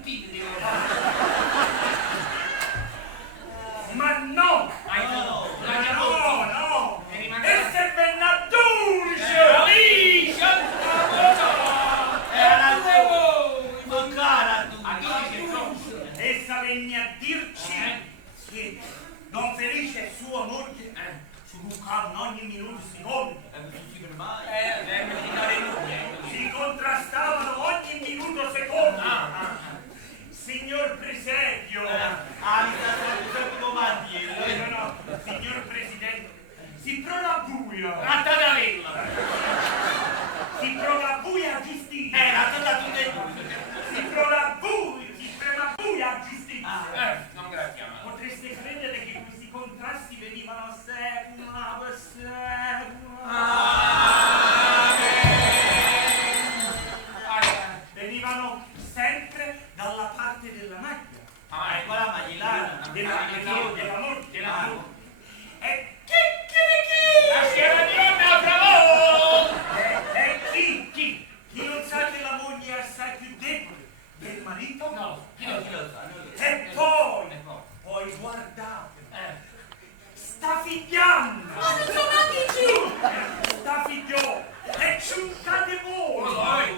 puntini devo fare. Ma no! No! E se Bernarducci! Essa venne a dirci che Don Felice e sua moglie si bucavano ogni minuto secondo. Si contrastavano ogni minuto secondo. Signor Presidio! No, signor Presidente, si prova buio. Si prova buia a giustizia. Si prova buia a giustizia. Non grattiamo. Potreste credere che questi contrasti venivano secula per secula. Venivano sempre dalla parte della maglia. Quella maglilana. Della moglie. E chi non sa che la moglie è assai più debole del marito? No, chi lo sa? E poi guardate, sta figliando! Ma non sono amici! Sta figliò! E giudicate voi!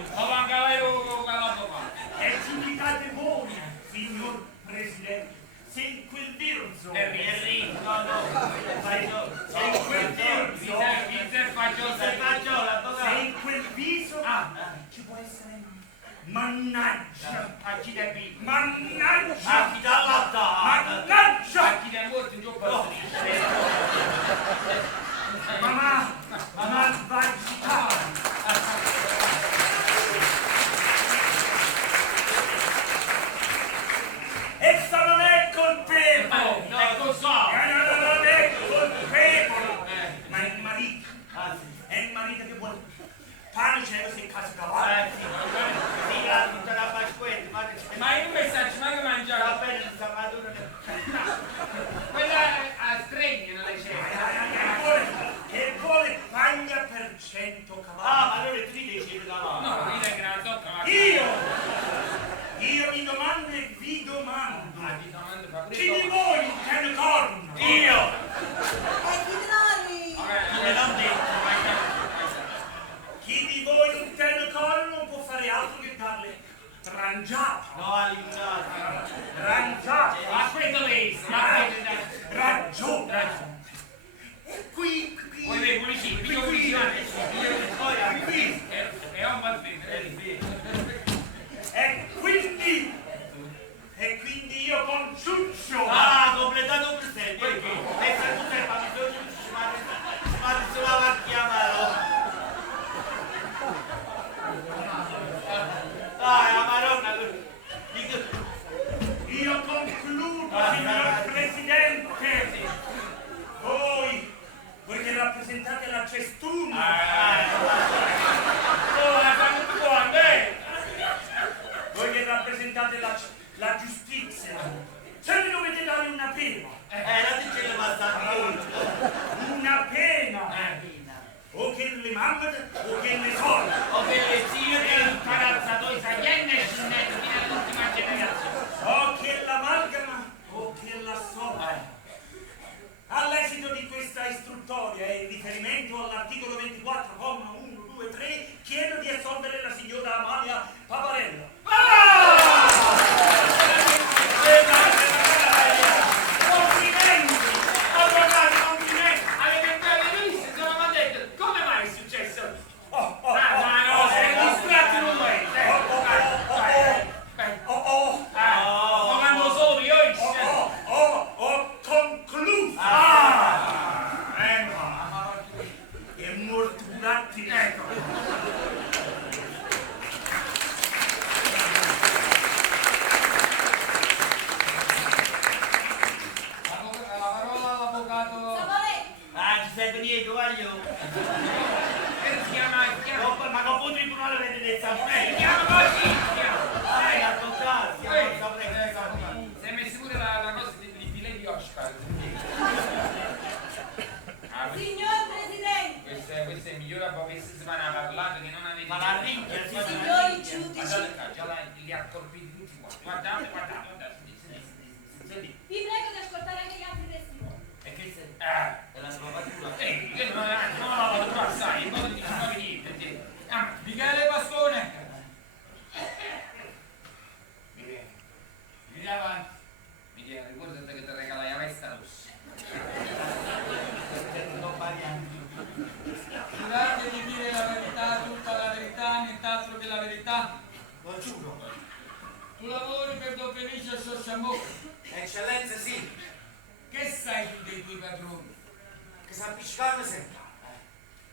E giudicate voi, signor Presidente, se in quel virzo... Se in quel viso ci può essere mannaggia A chi da bimbo? mannaggia A chi dà lattata? mannaggia A chi da morto in giù pasticcio? ma malvagità essa non è colpevole No, cosa? non è colpevole ma è il marito è il marito che vuole pane cielo se casa cavallo Tutta la pasquetta, Ma io mi sta facendo mangiare. va bene, non sta madura. Quella a streghe non le c'è. che vuole paglia per 100 cavalli Ma allora è 13 cavalli. No, quella è che non tocca. Ma io mi domando e vi domando ti domando fa pure chi di voi intende corno? Io! Finali! Me l'ho detto. Chi di voi intende corno non può fare altro che darle rangiata No, all'inizio. rangiata Aspetta lei, ragione qui Vuoi vedere pulicino? Io pulicino. qui È un malvivere. e quindi io con Ciuccio Completato presente. Perché? E se tu sei bisogno ci si va a chiamare. Dai, la Maronna. io concludo signor Presidente voi che rappresentate la cestuna voi che rappresentate la giustizia se mi dovete dare una pena La dice abbastanza. una pena o che le mammate o che le sorelle O che le zie Palazzato italiano e scimmette fino all'ultima generazione. o che l'amalgama o che la somma. All'esito di questa istruttoria e in riferimento all'articolo 24, comma 1, 2, 3, chiedo di assolvere la signora Amalia Paparella. Complimenti! Avvocati, complimenti! Avete appena visto? Se non mi ha detto, come mai è successo? No, sei distratto non vuoi. Comando solo io. Ho concluso! E morturati! Ecco. La parola all'avvocato. Savoretti! ci sei venuto, voglio. Si chiama Ma con un tribunale vede del sapere. così. L'avvocato, Si è messo pure la cosa di filet di Oscar. Signor Presidente! Questo è il migliore avvocato che si va a parlare che non avete. Ma la ringhia, Signori Guardate qua, già li ha colpiti tutti qua. Guardate. Vi prego di ascoltare anche gli altri testimoni. E che sei? È la sua patura. Che no, tu assai, non ti fa niente. Michele Pascone! Vieni avanti. Michele, ricordate che ti regalai la vesta rossa. Non paghiamo. Giurate di dire la verità, tutta la verità, nient'altro che la verità. Lo giuro. Tu lavori per Don Felice a Sciosciamocca. Eccellenza, sì. Che sai tu dei tuoi padroni? Che sa appiccicare sempre.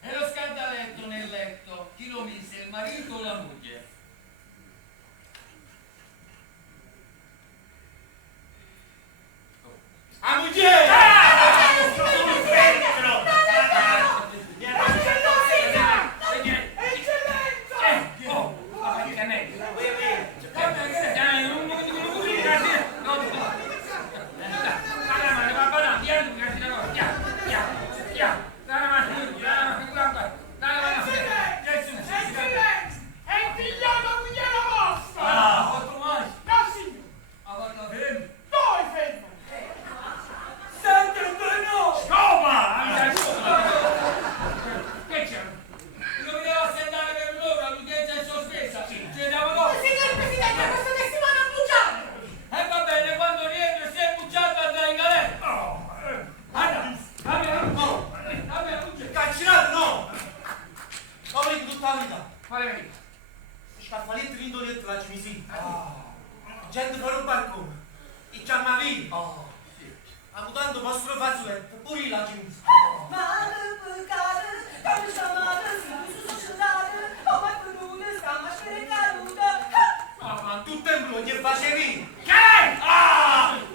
E lo scandaletto nel letto, chi lo mise, il marito o la moglie? A moglie! Gente fuori un balcone, i chiamavi, aiutando il vostro fazzoletto, pure la gente. Ma tu tempo che facevi? Che?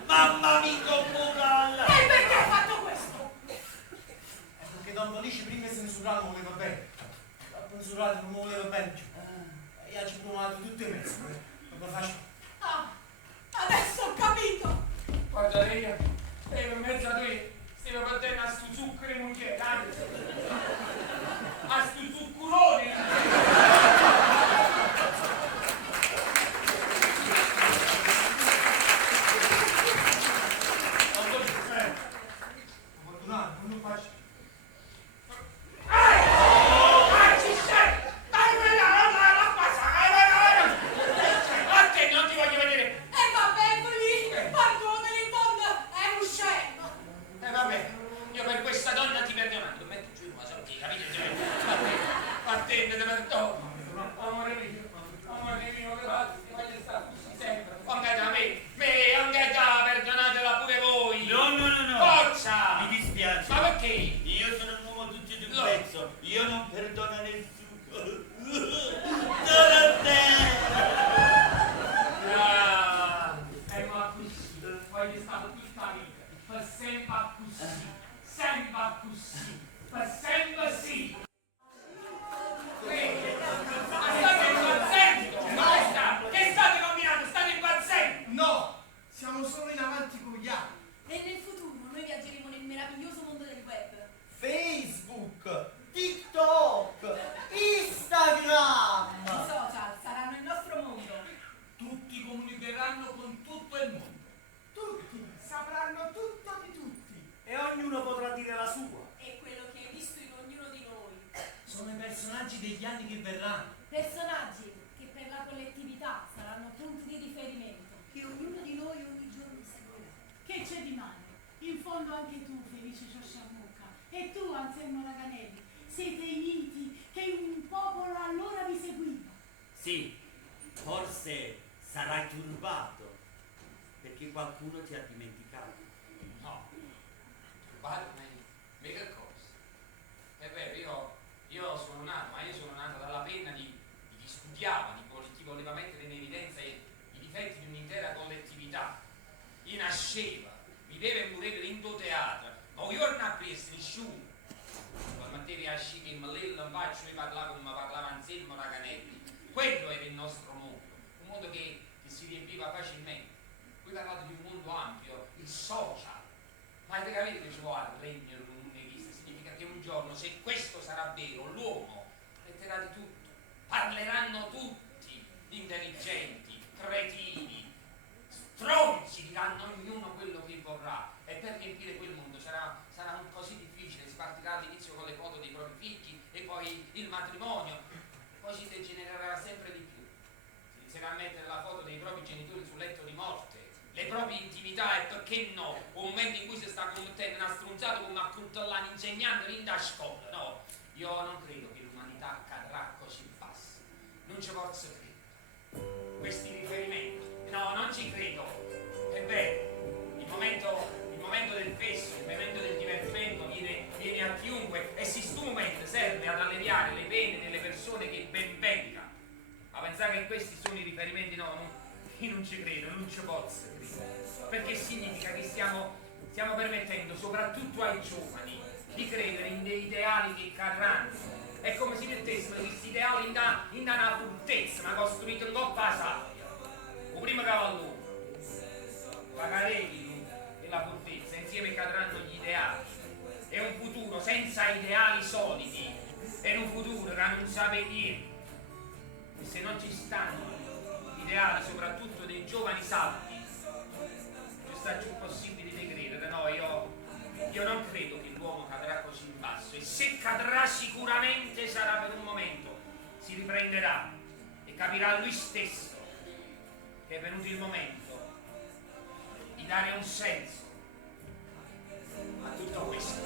Mamma mia, comunale! E perché ha fatto questo? Perché Don Felice prima di censurare non voleva bene. Ha censurato non voleva bene. E ha ci provato tutti i mezzi. Non lo faccio. Adesso ho capito. Guarda io, ero in mezzo a te, stiamo battendo a stu zucchero in moglie, a stu zuccuroni. Fortunato, non lo faccio. Non ti voglio vedere. Vabbè, lì, pardonami, in fondo, è un scemo. Vabbè, io per questa donna ti perdono. Lo metto giù, ma sono capito? Attende, te perdono. Amore mio, grazie, ti voglio stare così sempre. Angate a me, angate, perdonatela pure voi. No. Forza! Mi dispiace. Ma perché? Io sono un uomo tutto di un pezzo. Io non perdono nessuno. Solo a te. Ma così, voglio stare tutta la vita. Per sempre così. Sempre così. Per sempre sì. State impazzendo! Che state combinando? State impazzendo! No! Siamo solo in avanti con gli anni. E nel futuro noi viaggeremo nel meraviglioso mondo del web. Facebook, TikTok, Instagram. I social saranno il nostro mondo. Tutti comunicheranno con tutto il mondo. Tutti sapranno tutto di tutti. E ognuno potrà dire la sua. È quello che hai visto in ognuno di noi. Sono i personaggi degli anni che verranno. Personaggi che per la collettività saranno punti di riferimento. Che ognuno di noi ogni giorno seguirà. Che c'è di male? In fondo anche tu, Felice Sciosciamocca, e tu, Anselmo Raganelli, siete i miti che un popolo allora vi seguiva. Sì, forse sarai turbato perché qualcuno ti ha dimenticato. No, guarda, ma che cosa? È vero, io sono nato, ma io sono nato dalla penna di chi studiava, di chi voleva mettere in evidenza i difetti di un'intera collettività. Chi nasceva, viveva e moreva dentro teatro, ma io non appresso nessuno. Quando mettevi a sci che mi lì non faccio, mi parlava come parlava Anselmo Raganelli. Quello era il nostro mondo, un mondo che si riempiva facilmente. Voi parlate di un mondo ampio, il social. Ma avete capito che ci vuole il regno dell'univista? Significa che un giorno, se questo sarà vero, l'uomo metterà di tutto, parleranno tutti, intelligenti, cretini, stronzi, diranno ognuno quello che vorrà. E per riempire quel mondo sarà così difficile, si partirà all'inizio con le foto dei propri figli e poi il matrimonio, poi si degenererà sempre di più. Si inizierà a mettere la foto dei propri genitori sul letto di morte, le proprie intimità e perché no, un momento in cui si sta commettendo una stronzata come a controllare l'insegnante in da scuola. No, io non credo che l'umanità cadrà così bassa, non ci posso credere. Questi riferimenti, no, non ci credo. È vero, il momento del fesso, il momento del divertimento viene a chiunque e si sto momento serve ad alleviare le pene delle persone che ben vengano. Ma pensare che questi sono i riferimenti, no, io non ci credo, non ci posso credere, perché significa che stiamo permettendo soprattutto ai giovani di credere in dei ideali che cadranno. È come se mettessero questi ideali in una fortezza, ma costruito in coppa a sabbia. O primo cavallone, pagherei della fortezza, insieme cadranno gli ideali. È un futuro senza ideali solidi, è un futuro che non sa niente. E se non ci stanno ideali, soprattutto dei giovani saldi, ci sta più possibile di credere. No, io non credo che l'uomo cadrà così in basso, e se cadrà sicuramente sarà per un momento, si riprenderà e capirà lui stesso che è venuto il momento di dare un senso a tutto questo.